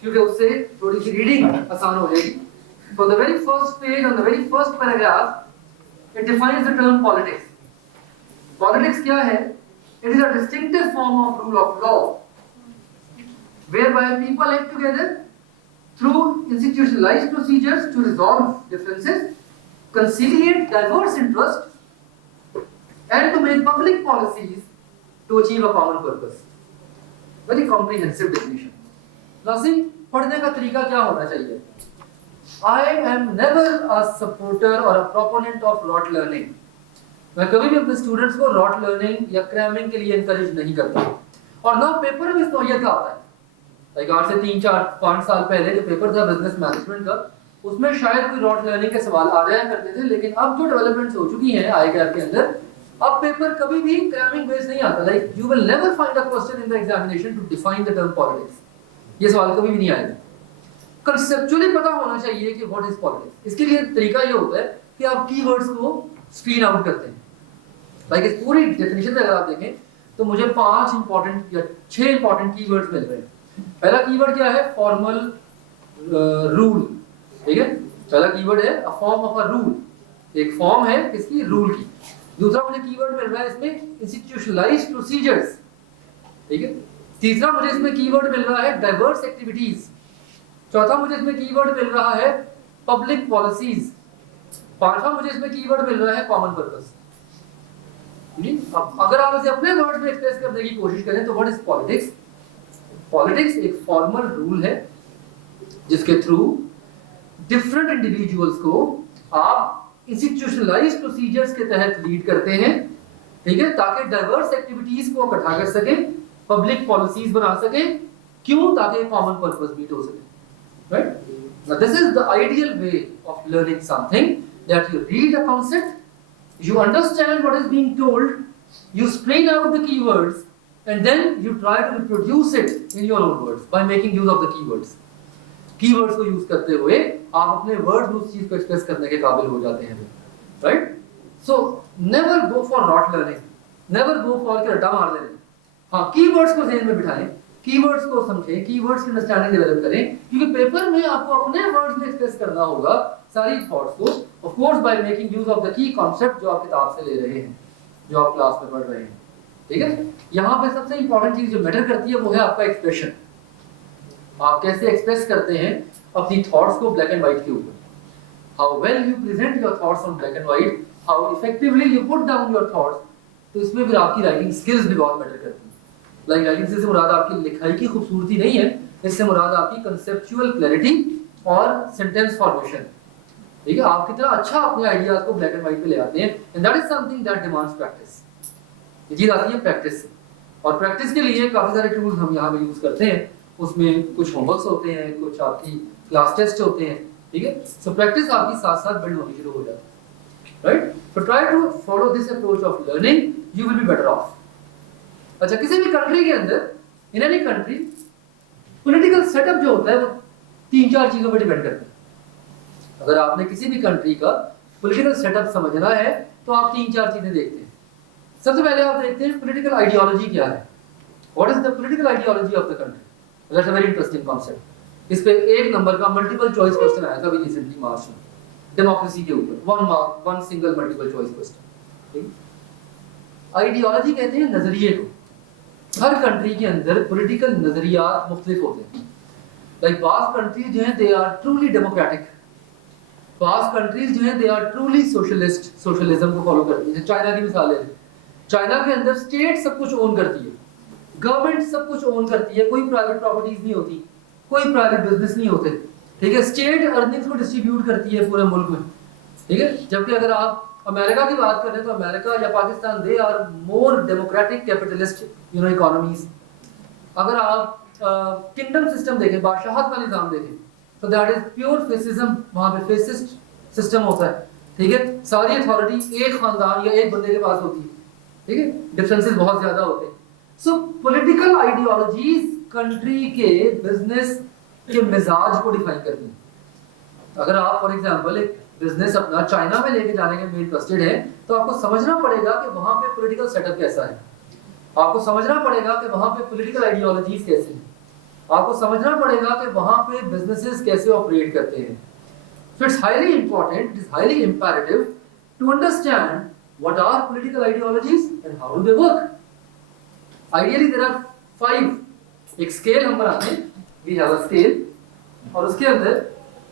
क्योंकि उससे थोड़ी सी रीडिंग आसान हो जाएगी। For the very first page on the very first paragraph it defines the term politics. Politics क्या है? It is a distinctive form of rule of law whereby people act together through institutionalized procedures to resolve differences, conciliate diverse interests, and to make public policies to achieve a common purpose. Very comprehensive definition. Now see, पढ़ने का तरीका क्या होना चाहिए? I am never a supporter or a proponent of rote learning. मैं कभी भी अपने स्टूडेंट्स को रॉट लर्निंग या क्रैमिंग के लिए इनकरेज नहीं करता, और ना पेपर में इस नौयत का आता है। लाइक आज से 3-4-5 साल पहले जो पेपर था बिजनेस मैनेजमेंट का, उसमें शायद कोई रॉट लर्निंग के सवाल आ जाया करते थे, लेकिन अब जो डेवलपमेंट्स हो चुकी हैं आई गैप के अंदर, अब पेपर कभी भी क्रैमिंग बेस्ड नहीं आता। Like you will never find a question in the examination to define the term politics. ये सवाल कभी भी नहीं आएगा। कंसेप्चुअली पता होना चाहिए कि व्हाट इज पॉलिटिक्स। इसके लिए तरीका ये होता है कि आप कीवर्ड्स को स्क्रीन आउट करते हैं। लाइक इस पूरी डेफिनेशन में अगर आप देखें तो मुझे 5 इंपॉर्टेंट या 6 इंपॉर्टेंट कीवर्ड्स मिल रहे हैं। पहला कीवर्ड क्या है? Formal rule. ठीक है, पहला कीवर्ड है a form of a rule. एक फॉर्म है किसकी? रूल की। दूसरा मुझे कीवर्ड मिल रहा है इसमें इंस्टीट्यूशनलाइज्ड प्रोसीजर्स। ठीक है, तीसरा मुझे इसमें कीवर्ड मिल रहा है डाइवर्स एक्टिविटीज। चौथा मुझे इसमें कीवर्ड मिल रहा है पब्लिक पॉलिसीज। पांचवा मुझे इसमें कीवर्ड मिल रहा है कॉमन पर्पस। अब अगर आप इसे अपने वर्ड में एक्सप्रेस करने की कोशिश करें तो व्हाट इज पॉलिटिक्स? पॉलिटिक्स एक फॉर्मल रूल है जिसके थ्रू डिफरेंट इंडिविजुअल्स को आप इंस्टीट्यूशनलाइज्ड प्रोसीजर्स के तहत लीड करते हैं, ठीक है, ताकि डाइवर्स एक्टिविटीज को इकट्ठा कर सके, पब्लिक पॉलिसीज बना सके। क्यों? ताकि कॉमन पर्पस मीट हो सके। Right? Now this is the ideal way of learning something, that you read a concept, you understand what is being told, you spring out the keywords, and then you try to reproduce it in your own words by making use of the keywords. Keywords को use करते हुए आप अपने words में उस चीज को express करने के काबिल हो जाते हैं, right? So never go for not learning, never go for कि रट्टा मार लेना। हाँ, keywords को ज़हन में बिठाएं, keywords को समझें, keywords की understanding develop करें, क्योंकि पेपर में आपको अपने words में express करना होगा सारी थॉट्स को, of course by making use of the key concept जो आप किताब से ले रहे हैं, जो आप क्लास में पढ़ रहे हैं। ठीक है, यहाँ पे सबसे इंपॉर्टेंट चीज जो मैटर करती है वो है आपका एक्सप्रेशन। आप कैसे एक्सप्रेस करते हैं अपनी थॉट्स को ब्लैक एंड व्हाइट के ऊपर। How well you present your thoughts on black and white, how effectively you put down your thoughts, तो इसमें फिर आपकी राइटिंग स्किल्स भी बहुत मैटर करती है। लाइक राइटिंग से मुराद आपकी लिखाई की खूबसूरती नहीं है, इससे मुराद आपकी कंसेप्चुअल क्लैरिटी और सेंटेंस फॉर्मेशन। ठीक है, आप कितना अच्छा अपने आइडियाज को ब्लैक एंड व्हाइट पे ले आते हैं, and that is something that demands practice. ये चीज आती है प्रैक्टिस से, और प्रैक्टिस के लिए काफी सारे टूल्स हम यहाँ पे यूज करते हैं। उसमें कुछ होमवर्क्स होते हैं, कुछ आपकी क्लास टेस्ट होते हैं। ठीक है, सो प्रैक्टिस आपकी साथ साथ बिल्ड होनी शुरू हो जाती है। Right, so try to follow this approach of learning, you will be better off. अच्छा, किसी भी कंट्री के अंदर, in any country, political setup जो होता है वो 3-4 चीजों पर डिपेंड करता है। अगर आपने किसी भी कंट्री का पॉलिटिकल सेटअप समझना है तो आप 3-4 चीजें देखते हैं। सबसे पहले आप देखते हैं पॉलिटिकल आइडियोलॉजी क्या है। What is the political ideology of the country? That's a very interesting concept. इस पे 1 नंबर का मल्टीपल चॉइस क्वेश्चन आया था अभी रिसेंटली मार्च में, डेमोक्रेसी के ऊपर। 1 mark, 1 single multiple choice question. ठीक, आइडियोलॉजी कहते हैं नजरिए को। हर कंट्री के अंदर पॉलिटिकल नजरियात मुख्तलिफ होते हैं। लाइक बास कंट्रीज जो हैं दे आर ट्रूली डेमोक्रेटिक, बास कंट्रीज जो हैं they are truly socialist, socialism को फॉलो करती हैं। चाइना की मिसाल है, चाइना के अंदर स्टेट सब कुछ ओन करती है, गवर्नमेंट सब कुछ ओन करती है, कोई प्राइवेट प्रॉपर्टीज नहीं होती, कोई प्राइवेट बिजनेस नहीं होते। ठीक है, स्टेट अर्निंग्स को डिस्ट्रीब्यूट करती है पूरे मुल्क में। ठीक है, जबकि अगर आप अमेरिका की बात करें तो अमेरिका या Pakistan they are more democratic capitalist economies. अगर आप किंगडम सिस्टम देखें, बादशाहत का निज़ाम देखें, तो दैट इज प्योर फेसिज्म, वहाँ पे फेसिस्ट सिस्टम होता है, ठीक है। सारी अथॉरिटी एक खानदान या एक बंदे के पास होती है, ठीक है, डिफरेंसेस बहुत ज्यादा होते हैं। सो पॉलिटिकल आइडियोलॉजीज कंट्री के बिजनेस के मिजाज को डिफाइन करती हैं। अगर आप फॉर एग्जांपल एक बिजनेस अपना चाइना में लेके जाने के में इंटरेस्टेड है, तो आपको समझना पड़ेगा कि वहाँ पे पॉलिटिकल सेटअप कैसा है, आपको समझना पड़ेगा कि वहाँ पे पॉलिटिकल आइडियोलॉजीज कैसे हैं, आपको समझना पड़ेगा कि वहाँ पे बिजनेसेस कैसे ऑपरेट करते हैं। So it's highly important, it is highly imperative to understand what are political ideologies and how do they work. Ideally there are 5, एक स्केल हम बनाते हैं, we have a scale, और उसके अंदर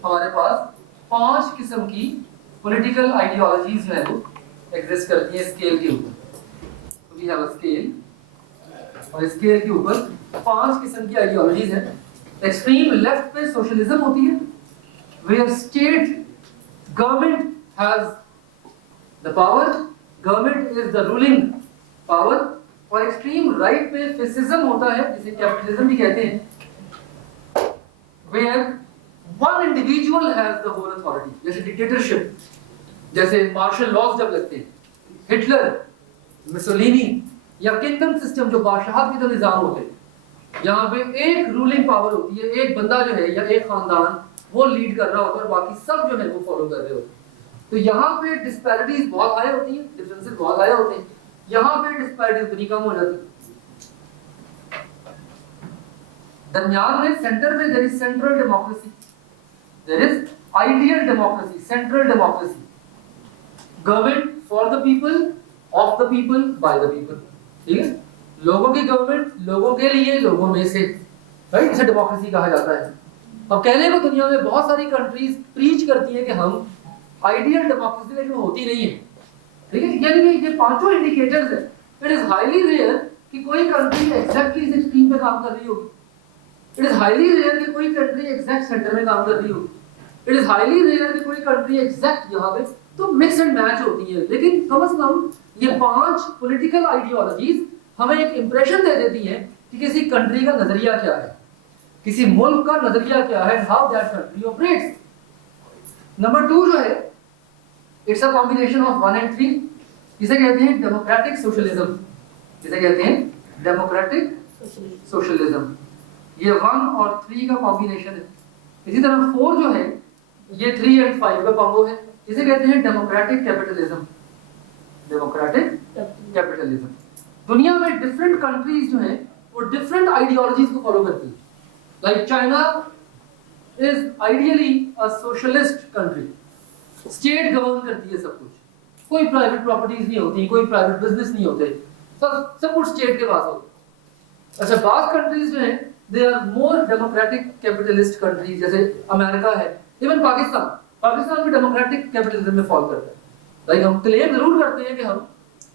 हमारे पास 5 किस्म की political ideologies जो है वो एग्जिस्ट करती हैं स्केल के ऊपर। We have a scale, और स्केल के ऊपर 5 किस्म की आइडियोलॉजीज हैं। एक्सट्रीम लेफ्ट पे सोशलिज्म होती है, where state government has the power, government is the ruling power, और एक्सट्रीम राइट पे फेसिज्म होता है, जिसे कैपिटलिज्म भी कहते हैं, where one individual has the whole authority, जैसे डिक्टेटरशिप, जैसे मार्शल लॉज जब लगते हैं, हिटलर, मुसोलिनी, या किंगडम सिस्टम जो बादशाहत के जो निजाम होते हैं, यहाँ पे एक रूलिंग पावर होती है, एक बंदा जो है या एक खानदान वो लीड कर रहा होता है और बाकी सब जो है वो फॉलो कर रहे होते हैं। तो यहाँ पे डिस्पैरिटीज बहुत हाई होती हैं, डिफरेंसेस बहुत हाई होते हैं, यहाँ पे डिस्पैरिटीज बड़ी कम हो जाती है। दरमियान में सेंटर में there is central democracy, there is ideal democracy, central democracy, government for the people, of the people, by the people, ठीक है, लोगों की गवर्नमेंट, लोगों के लिए, लोगों में से, राइट, इसे डेमोक्रेसी कहा जाता है। अब कहने को दुनिया में बहुत सारी कंट्रीज प्रीच करती है कि हम आइडियल डेमोक्रेसी, लेकिन होती नहीं है, ठीक है। यानी कि ये पांचों इंडिकेटर्स है, इट इज हाईली रेयर कि कोई कंट्री एग्जैक्टली इस एक्सट्रीम पे काम कर रही होगी, इट इज हाईली रेयर कि कोई कंट्री एग्जैक्ट सेंटर में काम कर रही होगी, इट इज हाईली रेयर कि कोई कंट्री एग्जैक्ट यहाँ पे, तो मिक्स एंड मैच होती है। लेकिन कम से कम ये 5 पॉलिटिकल आइडियोलॉजीज हमें एक इंप्रेशन दे देती हैं कि किसी कंट्री का नजरिया क्या है, किसी मुल्क का नजरिया क्या है, how that country operates. Number 2 जो है, it's a combination of 1 and 3, इसे कहते हैं डेमोक्रेटिक सोशलिज्म, इसे कहते हैं डेमोक्रेटिक सोशलिज्म। ये 1 और 3 का कॉम्बिनेशन है। इसी तरह 4 जो है ये 3 and 5 का कॉम्बो है, इसे कहते हैं डेमोक्रेटिक कैपिटलिज्म, डेमोक्रेटिक कैपिटलिज्म। दुनिया में डिफरेंट कंट्रीज जो हैं वो डिफरेंट आइडियोलॉजीज को फॉलो करती है। Like China is ideally a socialist country, state govern करती है सब कुछ, कोई प्राइवेट प्रॉपर्टीज नहीं होती, कोई प्राइवेट बिजनेस नहीं होते, सब कुछ स्टेट के पास होता है। अच्छा, बाकी कंट्रीज जो हैं they are more democratic capitalist countries, जैसे अमेरिका है, इवन पाकिस्तान भी डेमोक्रेटिक कैपिटलिज्म में फॉलो करता है। लाइक हम क्लेम जरूर करते हैं कि हम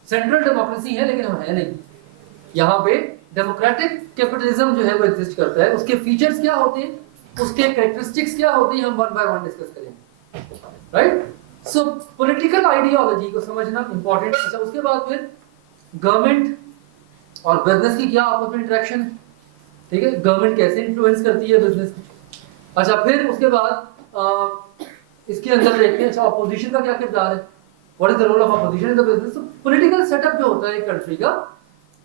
सेंट्रल डेमोक्रेसी है, लेकिन हम है नहीं। यहाँ पे डेमोक्रेटिक कैपिटलिज्म जो है वो एग्जिस्ट करता है। उसके फीचर्स क्या होते हैं, उसके कैरेक्टरिस्टिक्स क्या होती हैं, हम 1 by 1 डिस्कस करेंगे, राइट। सो पॉलिटिकल आइडियोलॉजी को समझना इंपॉर्टेंट। अच्छा, उसके बाद फिर गवर्नमेंट और बिजनेस की क्या आपस में इंटरेक्शन है, ठीक है, गवर्नमेंट कैसे इन्फ्लुएंस करती है बिजनेस को। अच्छा, फिर उसके बाद इसके अंदर देखते हैं, अच्छा, अपोजिशन का क्या किरदार है, what is the role of opposition in the business. तो पॉलिटिकल सेटअप जो होता है एक कंट्री का,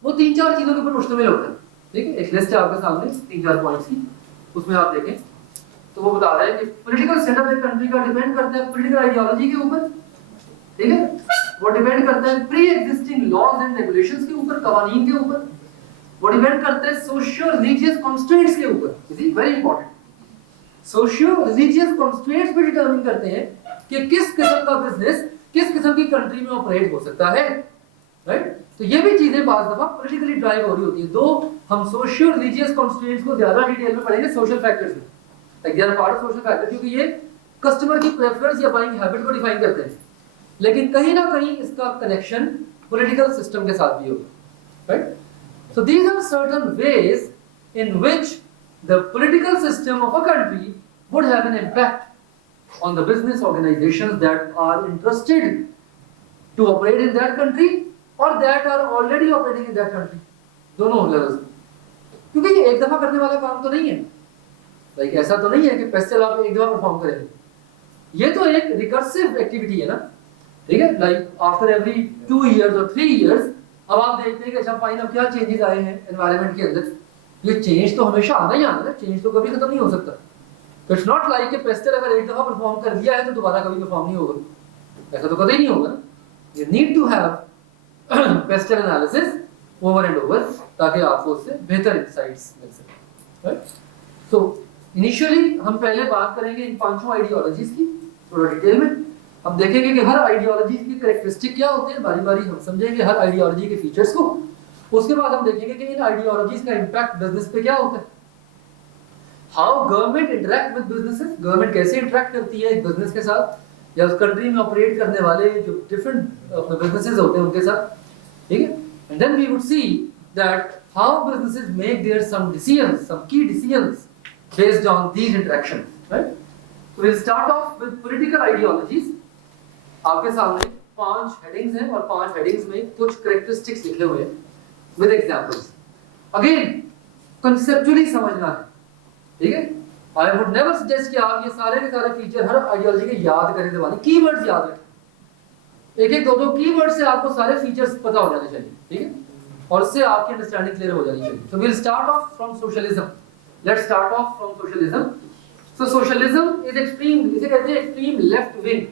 वो 3-4 चीजों के ऊपर मुश्तमिल होता है, ठीक है। एक लिस्ट है आपके सामने 3-4 पॉइंट्स की, उसमें आप देखें तो वो बता रहा है कि पॉलिटिकल सेटअप एक कंट्री का डिपेंड करता है पॉलिटिकल आइडियोलॉजी के ऊपर, ठीक है, वो डिपेंड करता है pre existing laws and regulations के ऊपर, कवानीन के ऊपर, वो डिपेंड करता है सोशियो रिलीजियस कॉन्स्ट्रेंट्स के ऊपर, is it very important. Socio religious constraints भी डिटरमिन करते हैं कि किस किस्म का बिजनेस किस किस्म की कंट्री में ऑपरेट हो सकता है, राइट। तो ये भी चीजें बात दफा पॉलिटिकली ड्राइव हो रही होती है। दो हम सोशियो रिलीजियस कॉन्स्ट्रेंट्स को ज्यादा डिटेल में पढ़ेंगे सोशल फैक्टर्स में, like they are part of social factor, क्योंकि ये कस्टमर की प्रेफरेंस या बाइंग हैबिट को डिफाइन करते हैं, लेकिन कहीं ना कहीं इसका कनेक्शन पॉलिटिकल सिस्टम के साथ भी होगा, right. So these are certain ways in which the political system of a country would have an impact on the business organizations that are interested to operate in that country or that are already operating in that country, दोनों levels में, क्योंकि ये एक दफा करने वाला काम तो नहीं है, लाइक ऐसा तो नहीं है कि पेस्टल आप एक दफा परफॉर्म करेंगे, ये तो एक रिकर्सिव एक्टिविटी है ना, ठीक है, लाइक आफ्टर एवरी 2 years और 3 years अब आप देखते हैं कि अच्छा फाइन अब क्या चेंजेस आए हैं एनवायरनमेंट के अंदर, ये चेंज तो हमेशा आना ही आना है, चेंज तो कभी खत्म नहीं हो सकता, तो इट्स नॉट लाइक कि पेस्टल अगर एक दफा परफॉर्म कर दिया है तो दोबारा कभी परफॉर्म नहीं होगा, ऐसा तो कभी नहीं होगा, you need to have pestle analysis over and over ताकि आपको उससे बेहतर insights मिल सके, right? So initially हम पहले बात करेंगे इन पांचों आइडियोलॉजीज की थोड़ा डिटेल में, हम देखेंगे कि हर आइडियोलॉजी की कैरेक्टरिस्टिक क्या होते हैं, बारी बारी हम समझेंगे हर आइडियोलॉजी के फीचर्स को, उसके बाद हम देखेंगे कि इन आइडियोलॉजीज का इम्पैक्ट बिजनेस पे क्या होता है, how government interact with businesses, government कैसे इंटरेक्ट करती है एक बिजनेस के साथ या उस कंट्री में ऑपरेट करने वाले जो डिफरेंट बिजनेसेस होते हैं उनके साथ, ठीक है, and then we would see that how businesses make their some decisions, some key decisions based on these interactions, right? So we will start off with political ideologies, आपके सामने 5 हेडिंग्स हैं और 5 हेडिंग्स में कुछ कैरेक्टरिस्टिक्स लिखे हुए हैं with examples, again conceptually समझना है, ठीक है, I would never suggest कि आप ये सारे के सारे फीचर हर आइडियोलॉजी के याद करें दीवानी, कीवर्ड्स याद रखें, एक एक दो दो कीवर्ड से आपको सारे फीचर्स पता हो जाने चाहिए, ठीक है, और उससे आपकी अंडरस्टैंडिंग क्लियर हो जानी चाहिए। So we'll start off from socialism. Let's start off from socialism. So socialism is extreme, इसे कहते हैं extreme left wing,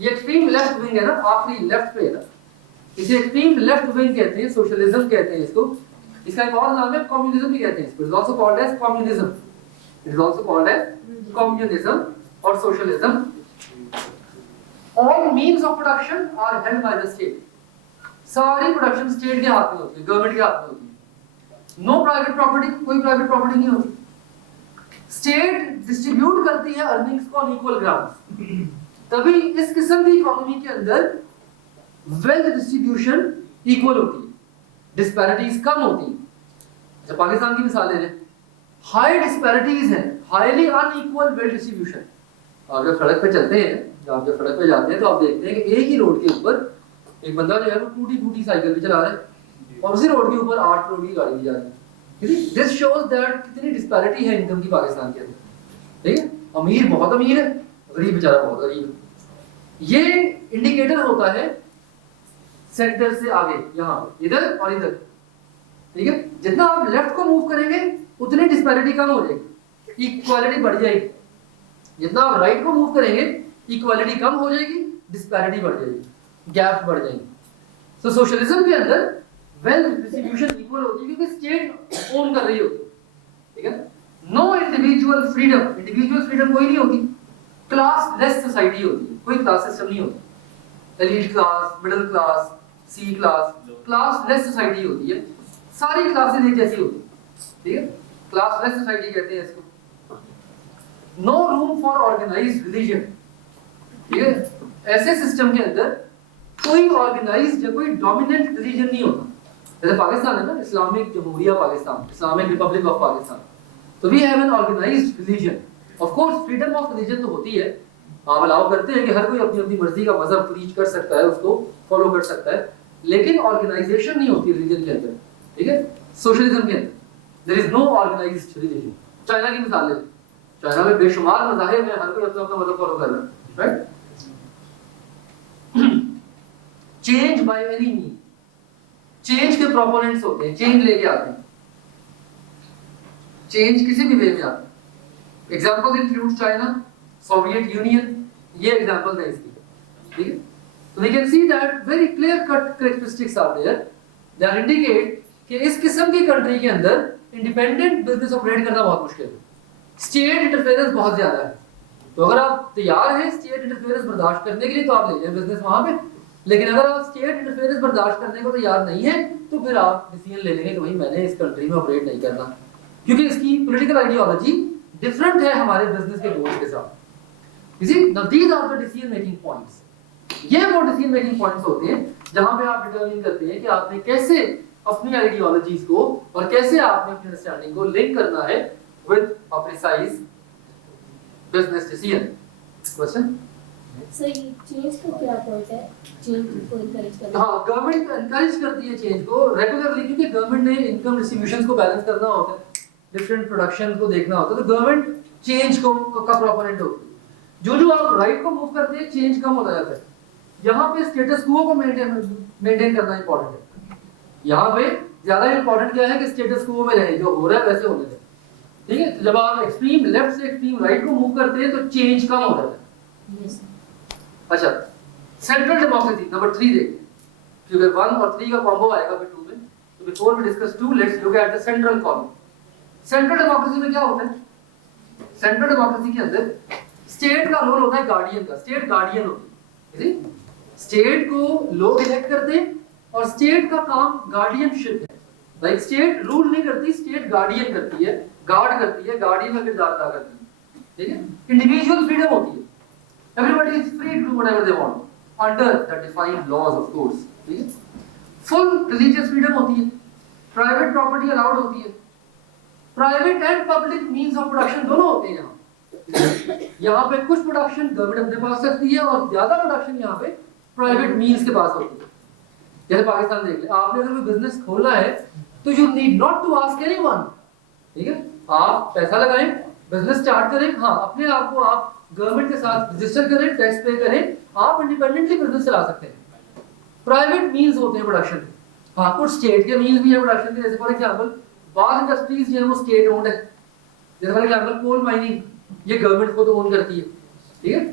ये extreme left wing है ना, आखिरी लेफ्ट पे है ना, इसे extreme left wing कहते हैं, socialism कहते हैं इसको, इसका एक और नाम है communism भी कहते हैं इसको, it's also called as communism. It is also called as communism or socialism. All means of production are held by the state. सारी प्रोडक्शन स्टेट के हाथ में होती है, गवर्नमेंट के हाथ में होती है। नो प्राइवेट प्रॉपर्टी, कोई प्राइवेट प्रॉपर्टी नहीं होती। स्टेट डिस्ट्रीब्यूट करती है अर्निंग्स को ऑन इक्वल ग्राउंड्स, तभी इस किस्म की इकोनॉमी के अंदर वेल्थ डिस्ट्रीब्यूशन इक्वल होती है, डिस्पैरिटीज कम होती है। अच्छा, पाकिस्तान की मिसाल ले लें, हाई डिस्पैरिटीज है, हाईली अनइक्वल वेल्थ डिस्ट्रीब्यूशन। आप जब सड़क पे चलते हैं, आप जब सड़क पे जाते हैं तो आप देखते हैं कि एक ही रोड के ऊपर एक बंदा जो है वो टूटी फूटी साइकिल भी चला रहा है और उसी रोड के ऊपर 8 करोड़ की गाड़ी भी जा रही है। दिस शोज दैट कितनी डिस्पैरिटी है इनकम की पाकिस्तान के अंदर, ठीक है, अमीर बहुत अमीर है, गरीब बेचारा बहुत गरीब है। ये इंडिकेटर होता है सेंटर से आगे, यहाँ इधर और इधर, ठीक है, जितना आप लेफ्ट को मूव करेंगे उतनी डिस्पैरिटी कम हो जाएगी, इक्वालिटी बढ़ जाएगी। जितना आप राइट को मूव करेंगे इक्वालिटी कम हो जाएगी, डिस्पैरिटी बढ़ जाएगी, गैप बढ़ जाएंगे। सो सोशलिज्म के अंदर वेल्थ डिस्ट्रीब्यूशन इक्वल होती है क्योंकि स्टेट ओन कर रही होती है, ठीक है। No individual freedom, individual freedom कोई नहीं होती। क्लास लेस सोसाइटी होती है, कोई क्लास सिस्टम नहीं होता। एलीट क्लास, मिडिल क्लास, सी क्लास, क्लास लेस सोसाइटी होती है। सारी क्लासेस एक जैसी होती है, ठीक है, क्लास लेस सोसाइटी कहते हैं इसको। No room for organised religion, ठीक है, ऐसे सिस्टम के अंदर कोई ऑर्गेनाइज्ड या कोई डोमिनेंट रिलीजन नहीं होता। जैसे पाकिस्तान है ना, इस्लामिक जमहूरिया Pakistan, Islamic republic of Pakistan, तो we have an organised religion. Of course freedom of religion तो होती है, आप अलाउ करते हैं कि हर कोई अपनी अपनी मर्जी का मजहब प्रीच कर सकता है, उसको फॉलो कर सकता है, लेकिन ऑर्गेनाइजेशन नहीं होती रिलीजन के अंदर, ठीक है। सोशलिज्म के अंदर there is no organised religion. China की मिसाल ले, चाइना में बेशुमार मज़ाहिब हैं, हर कोई अपना अपना मजहब फॉलो कर रहा है, right. Change by any mean, change के प्रोपोनेंट्स होते हैं, चेंज लेके आते हैं, चेंज किसी भी वे में आता है। Examples include China, Soviet Union, ये एग्जांपल्स हैं इसकी, ठीक है। तो we can see that very clear cut characteristics are there that indicate कि इस किस्म की कंट्री के अंदर इंडिपेंडेंट बिजनेस ऑपरेट करना बहुत मुश्किल है, स्टेट इंटरफेरेंस बहुत ज्यादा है। तो अगर आप तैयार हैं स्टेट इंटरफेरेंस बर्दाश्त करने के लिए तो आप ले जाएं बिजनेस वहां पे, लेकिन अगर आप स्टेट इंटरफेरेंस बर्दाश्त करने को तैयार नहीं है तो फिर आप डिसीजन ले लेंगे कि भाई मैंने इस कंट्री में ऑपरेट नहीं करना, क्योंकि इसकी पॉलिटिकल आइडियोलॉजी डिफरेंट है हमारे बिजनेस के गोल्स के साथ। इसी these are the decision making points, ये वो डिसीजन मेकिंग पॉइंट्स होते हैं जहां पे आप डिटरमाइन करते हैं कि आपने कैसे अपनी आइडियोलॉजीज को और कैसे आपने अपनी अंडरस्टैंडिंग को लिंक करना है with a precise business decision. Question sir ये चेंज का क्या पॉइंट है, चेंज को इनकरेज करना? हाँ, गवर्नमेंट एनकरेज करती है चेंज को रेगुलरली, क्योंकि गवर्नमेंट ने इनकम डिस्ट्रीब्यूशन को बैलेंस करना होता है, डिफरेंट प्रोडक्शन को देखना होता है, तो गवर्नमेंट चेंज को का प्रोपोनेंट होती है। जो आप राइट को मूव करते हैं, चेंज कम होता जाता है। यहाँ पे स्टेटस क्वो को मेंटेन करना इंपॉर्टेंट है। यहाँ पे ज्यादा इंपॉर्टेंट क्या है कि स्टेटस क्वो में रहे, जो हो रहा है वैसे होने दें, ठीक है। तो जब आप एक्सट्रीम लेफ्ट से एक्सट्रीम राइट को मूव करते हैं तो चेंज कम हो जाता है। यस अच्छा, सेंट्रल डेमोक्रेसी नंबर 3 देखते हैं, क्योंकि 1 और 3 का कॉम्बो आएगा फिर 2 में। तो before we discuss 2, let's look at the central column. Central democracy में क्या होता है? सेंट्रल डेमोक्रेसी के अंदर स्टेट का रोल होता है गार्डियन का, स्टेट गार्डियन होती है। स्टेट को लोग इलेक्ट करते हैं और स्टेट का काम गार्डियनशिप है। लाइक स्टेट रूल नहीं करती, स्टेट गार्डियन करती है, गार्ड करती है, गार्डियन का किरदार अदा करती है, ठीक है। इंडिविजुअल फ्रीडम होती है, everybody is free to do whatever they want under the defined laws, of course, ठीक है। फुल रिलीजियस फ्रीडम होती है, प्राइवेट प्रॉपर्टी अलाउड होती है, private and public means of production दोनों होते हैं यहाँ पे कुछ प्रोडक्शन गवर्नमेंट अपने पास रखती है और ज्यादा प्रोडक्शन यहाँ पे प्राइवेट मींस के पास होती है। जैसे पाकिस्तान देख ले, आपने अगर कोई बिजनेस खोलना है तो you need not to ask anyone, ठीक है। आप पैसा लगाएं, बिजनेस स्टार्ट करें, हाँ, अपने आप को आप गवर्नमेंट के साथ रजिस्टर करें, टैक्स पे करें, आप इंडिपेंडेंटली बिजनेस चला सकते हैं। प्राइवेट मींस होते हैं प्रोडक्शन, हाँ, कुछ स्टेट के मींस भी है प्रोडक्शन के। जैसे फॉर एग्जांपल बार इंडस्ट्रीज जो है वो स्टेट ओन्ड है। जैसे फॉर एग्जांपल कोल माइनिंग, ये गवर्नमेंट को तो ओन करती है, ठीक है।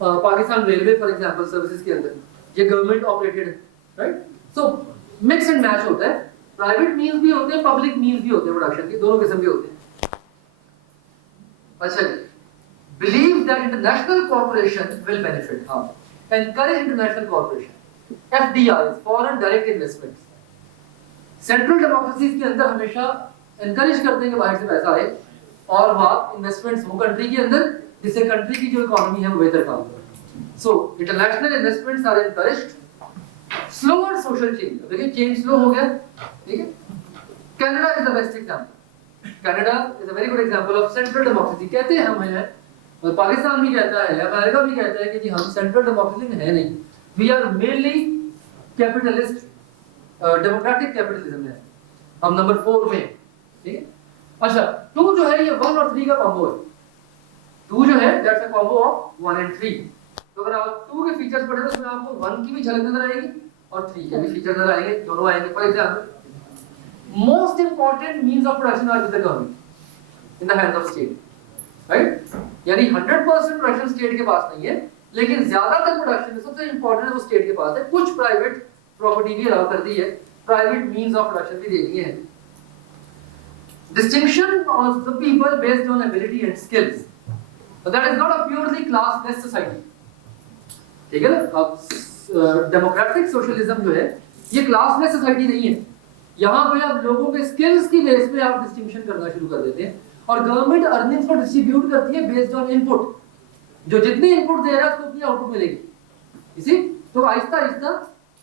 Pakistan railway for example services के अंदर ये गवर्नमेंट ऑपरेटेड है, right. So mix and match होता है, प्राइवेट मींस भी होते हैं, पब्लिक मींस भी होते हैं, प्रोडक्शन के दोनों किस्म के होते हैं। अच्छा जी, believe that international cooperation will benefit, हाँ, encourage international cooperation, FDIs, foreign direct investments। Central democracies के अंदर हमेशा एनकरेज करते हैं कि बाहर से पैसा आए और वहाँ इन्वेस्टमेंट्स हो कंट्री के अंदर, जिससे कंट्री की जो इकोनॉमी है वो बेहतर काम करे। So international investments are encouraged. Slower social change, देखिए चेंज स्लो हो गया, ठीक है। Canada is the best example, Canada is a very good example of central democracy. कहते हैं हम हैं, और पाकिस्तान भी कहता है, अमेरिका भी कहता है कि जी हम सेंट्रल डेमोक्रेसी में है नहीं, we are mainly capitalist, democratic capitalism में है, हम नंबर 4 में, ठीक है। अच्छा, 2 जो है ये 1 और 3 का कॉम्बो है। 2 जो है that's a combo of 1 and 3। तो अगर आप 2 के फीचर्स पढ़े तो उसमें आपको 1 की भी झलक नजर आएगी और 3 के भी फीचर नजर आएंगे, दोनों आएंगे। For example most important means of production are with the government in the hands of state, right. यानी 100% प्रोडक्शन स्टेट के पास नहीं है, लेकिन ज्यादातर प्रोडक्शन सबसे इंपॉर्टेंट है वो स्टेट के पास है। कुछ प्राइवेट प्रॉपर्टी भी अलाउ कर दी है, प्राइवेट मींस ऑफ प्रोडक्शन भी दे दिए हैं। Distinction of the people based on ability and skills, that is not a purely class-less society, ठीक है ना। अब डेमोक्रेटिक सोशलिज्म जो है ये क्लास-लेस सोसाइटी नहीं है। यहाँ पे आप लोगों के स्किल्स की बेस पे आप डिस्टिंक्शन करना शुरू कर देते हैं, और गवर्नमेंट अर्निंग्स को डिस्ट्रीब्यूट करती है बेस्ड ऑन इनपुट। जो जितनी इनपुट दे रहा है उसको उतनी आउटपुट मिलेगी। इसी तो Aahista Aahista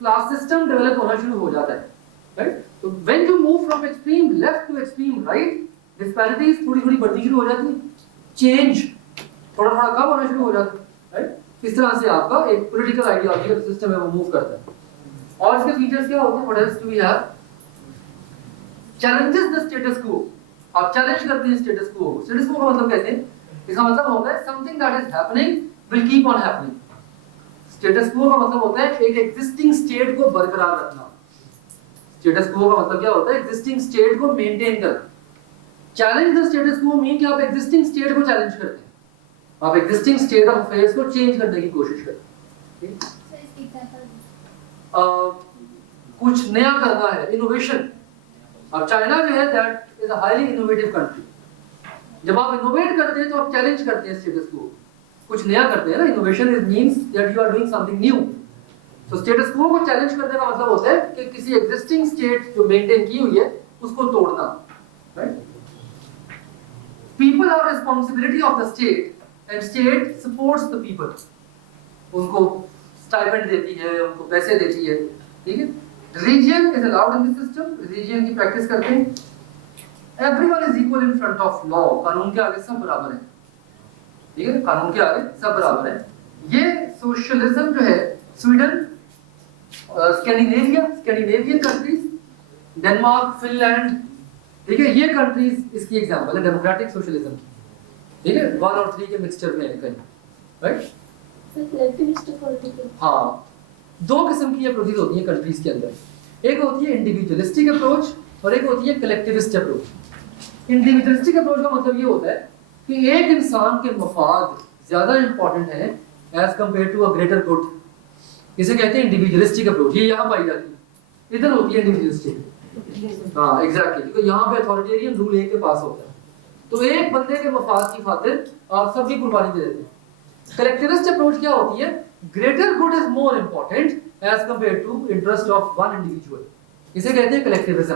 class system develop होना शुरू हो जाता है, राइट। तो when you move from extreme left to extreme right, disparities थोड़ी थोड़ी बढ़नी शुरू हो जाती है, चेंज थोड़ा थोड़ा कम होना शुरू हो जाता है, राइट। इस तरह से आपका एक पॉलिटिकल आइडियोलॉजी का सिस्टम है वो मूव करता है। और इसके फीचर्स क्या होते हैं? What else do we have? Challenges the status quo, आप चैलेंज करते हैं स्टेटस क्वो। स्टेटस क्वो का मतलब कहते हैं, इसका मतलब होता है something that is happening will keep on happening. Status quo का मतलब होता है एक एग्जिस्टिंग स्टेट को बरकरार रखना। स्टेटस क्वो का मतलब क्या होता है? एग्जिस्टिंग स्टेट को मेंटेन करना। Challenge the status quo mean कि आप एग्जिस्टिंग स्टेट को चैलेंज करते हैं, आप एग्जिस्टिंग स्टेट ऑफ अफेयर्स को चेंज करने की कोशिश करते हैं, कुछ नया करना है, इनोवेशन। अब चाइना जो है that is a highly innovative country. जब आप इनोवेट करते हैं तो आप चैलेंज करते हैं स्टेटस को, कुछ नया करते हैं ना। Innovation is means that you are doing something new. तो स्टेटस को चैलेंज करने का मतलब होता है कि किसी एग्जिस्टिंग स्टेट जो मेंटेन की हुई है उसको तोड़ना, right. People are responsibility of the state and state supports the people. उनको स्टाइपेंड देती है, उनको पैसे देती है, ठीक है। Religion is allowed in this system, religion की प्रैक्टिस करते हैं। Everyone is equal in front of law, कानून के आगे सब बराबर है, ठीक है। कानून के आगे सब बराबर है। ये सोशलिज्म जो है Sweden, Scandinavian countries, Denmark, Finland, ठीक है, ये कंट्रीज इसकी एग्जांपल है डेमोक्रेटिक सोशलिज्म की, ठीक है, 1 और 3 के मिक्सचर में है कहीं, राइट। हाँ, दो किस्म की अप्रोचेस होती हैं कंट्रीज के अंदर, एक होती है इंडिविजुअलिस्टिक अप्रोच और एक होती है कलेक्टिविस्ट अप्रोच। इंडिविजुअलिस्टिक अप्रोच का मतलब ये होता है कि एक इंसान के मफाद ज्यादा इंपॉर्टेंट है as compare to a greater good, इसे कहते हैं इंडिविजुअलिस्टिक अप्रोच। ये यहाँ पाई जाती है, इधर होती है इंडिविजुअलिस्टिक। हाँ एग्जैक्टली, क्योंकि यहाँ पे अथॉरिटेरियन रूल एक के पास होता है, तो एक बंदे के मफाद की खातिर आप सभी कुर्बानी दे देते हैं। कलेक्टिविस्ट अप्रोच क्या होती है, greater good is more important as compare to interest of one individual, इसे कहते हैं कलेक्टिविज्म।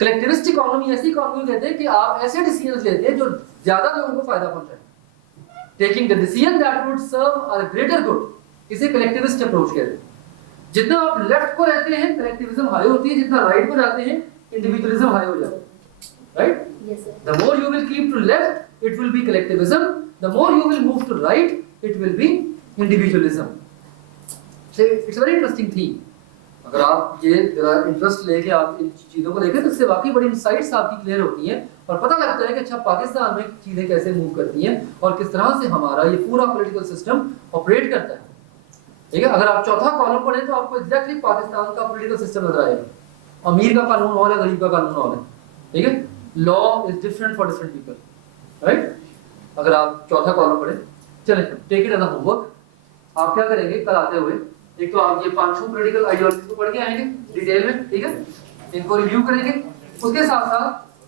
कलेक्टिविस्ट इकोनॉमी ऐसी इकोनॉमी कहते हैं कि आप ऐसे डिसीजंस लेते हैं जो ज्यादा लोगों को फायदा पहुंचाए, taking the decision that would serve a greater good, इसे कलेक्टिविस्ट अप्रोच कहते हैं। जितना आप लेफ्ट को रहते हैं कलेक्टिविज्म हाई होती है, जितना राइट को जाते हैं इंडिविजुअलिज्म हाई हो जाता है, right. The more you will keep to left, it will be collectivism. The more you will move to right, it will be individualism. So it's a very interesting thing. अगर आप ये जरा interest लेके आप इन चीज़ों को देखें तो इससे वाकई बड़ी इंसाइट्स आपकी क्लियर होती हैं और पता लगता है कि अच्छा पाकिस्तान में चीज़ें कैसे मूव करती हैं और किस तरह से हमारा ये पूरा पॉलिटिकल सिस्टम ऑपरेट करता है, ठीक है। अगर आप चौथा कॉलम पढ़ें तो आपको एग्जैक्टली पाकिस्तान का पॉलिटिकल सिस्टम नजर आएगा। अमीर का कानून और है, गरीब का कानून और है, ठीक है। Law is different for different people, right. अगर आप चौथा कॉलम पढ़ें, चलें take it as a homework. आप क्या करेंगे कल आते हुए, एक तो आप ये 5 पॉलिटिकल आइडियोलॉजीज को पढ़ के आएंगे डिटेल में, ठीक है, इनको रिव्यू करेंगे। उसके साथ साथ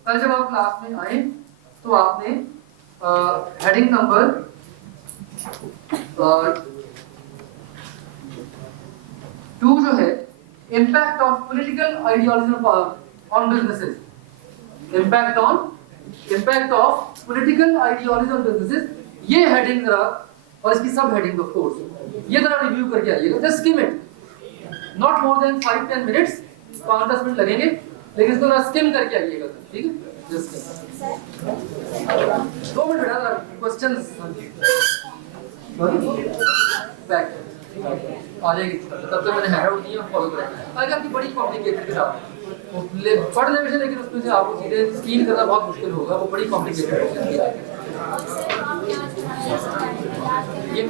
कल जब आप क्लास में आए तो आपने हेडिंग नंबर 2 जो है impact of political ideology on businesses, impact of political ideology on businesses, ये हेडिंग जरा और इसकी सब हेडिंग ऑफ कोर्स ये जरा रिव्यू करके आइएगा। Just scheme it, not more than 5-10 minutes, 5-10 minute लगेंगे, लेकिन इसको जरा स्किम करके आइएगा, ठीक है। जस्ट 2 मिनट बेटा, क्वेश्चंस बैक आ जाएगी, तब तक मैंने हैंड आउट किया, फॉलो करें। आगे आपकी बड़ी कॉम्प्लिकेटेड के साथ पढ़ लेने से, लेकिन उसमें से आपको चीजें स्क्रीन करना बहुत मुश्किल होगा, वो बड़ी कॉम्प्लिकेटेड है। ये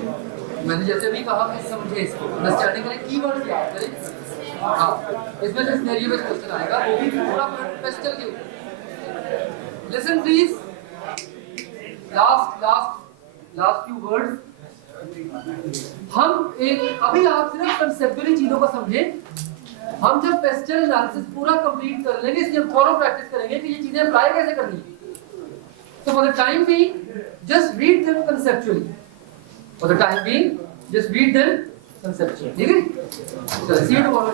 मैंने जैसे भी कहा कि समझे इसको, अंडरस्टैंडिंग करें, कीवर्ड्स याद करें। हाँ, इसमें से सिनेरियो बेस्ड क्वेश्चन आएगा, वो भी पूरा पेस्टल के ऊपर। Listen please, last few words. हम एक अभी आप सिर्फ कंसेप्चुअली चीजों को समझें, हम जब पेस्टल एनालिसिस पूरा कंप्लीट कर लेंगे, इसकी हम थॉरो प्रैक्टिस करेंगे कि ये चीजें अप्लाई कैसे करनी है। So for the time being, just read them conceptually. For the time being, just read them conceptually. ठीक है? चलिए, see you tomorrow.